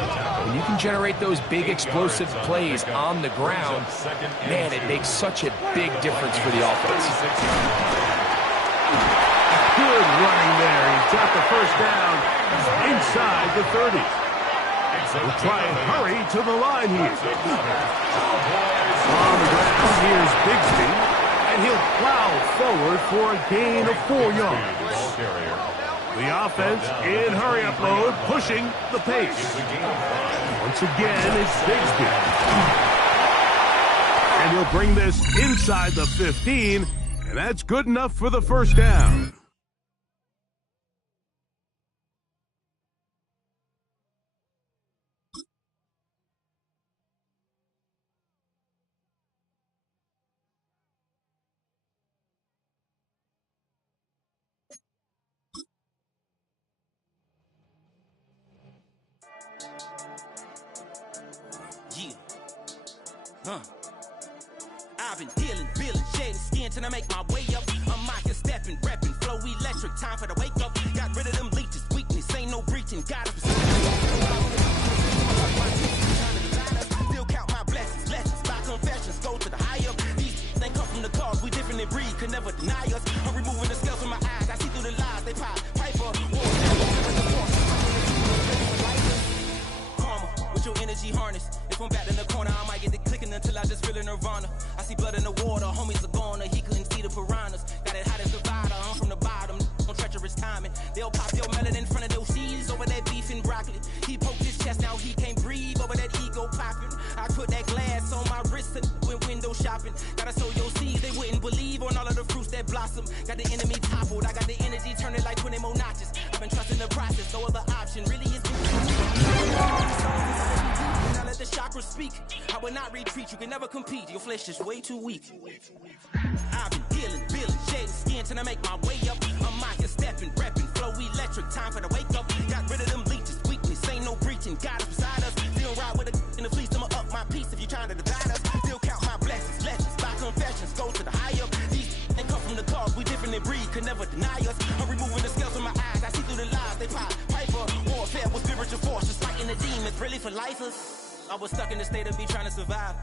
when you can generate those big explosive plays on the ground, man, it makes such a big difference for the offense. Good running there. He's got the first down inside the 30. We'll try and hurry to the line here. On the ground, here's Bigsby, and he'll plow forward for a gain of 4 yards. The offense in hurry-up mode, pushing the pace. Once again, it's Bigsby. And he'll bring this inside the 15, and that's good enough for the first down. I've been dealing, feeling, shedding skin till I make my way up. I'm mocking, stepping, repping, flow electric. Time for the wake up. Got rid of them leeches, weakness, ain't no breaching. Got us. Still count my blessings, lessons, by confessions, go to the high up. These ain't come from the cause, we different in breed, could never deny us. I'm removing the scales from my eyes, I see through the lies, they pop, piper, karma, with your energy harness. If I'm back in the corner, I might get the clicking until I just feel a nirvana. I see blood in the water, homies are gone, he couldn't see the piranhas. Got it hot as Nevada, I'm from the bottom, on treacherous timing. They'll pop your melon in front of those seeds over that beef and broccoli. He poked his chest, now he can't breathe over that ego popping. I put that glass on my wrist and went window shopping. Gotta sow your seeds, they wouldn't believe on all of the fruits that blossom. Got the enemy toppled, I got the energy turning like 20 more notches. I've been trusting the process, no other option really is. The chakras speak. I will not retreat. You can never compete. Your flesh is way too weak. I've been dealing, shedding skin till I make my way up. I'm mocking, stepping, repping, flow electric. Time for the wake up. Got rid of them leeches, weakness, ain't no breaching. Got us beside us. Still ride with a in the fleece. I'ma up my piece if you trying to divide us. Still count my blessings, lessons, by confessions, go to the high up. These ain't come from the cause, we different in breed, could never deny us. I'm removing the scales from my eyes. I see through the lies, they pop, piper, warfare with spiritual force, just fighting the demons, really for lifers. I was stuck in the state of me trying to survive.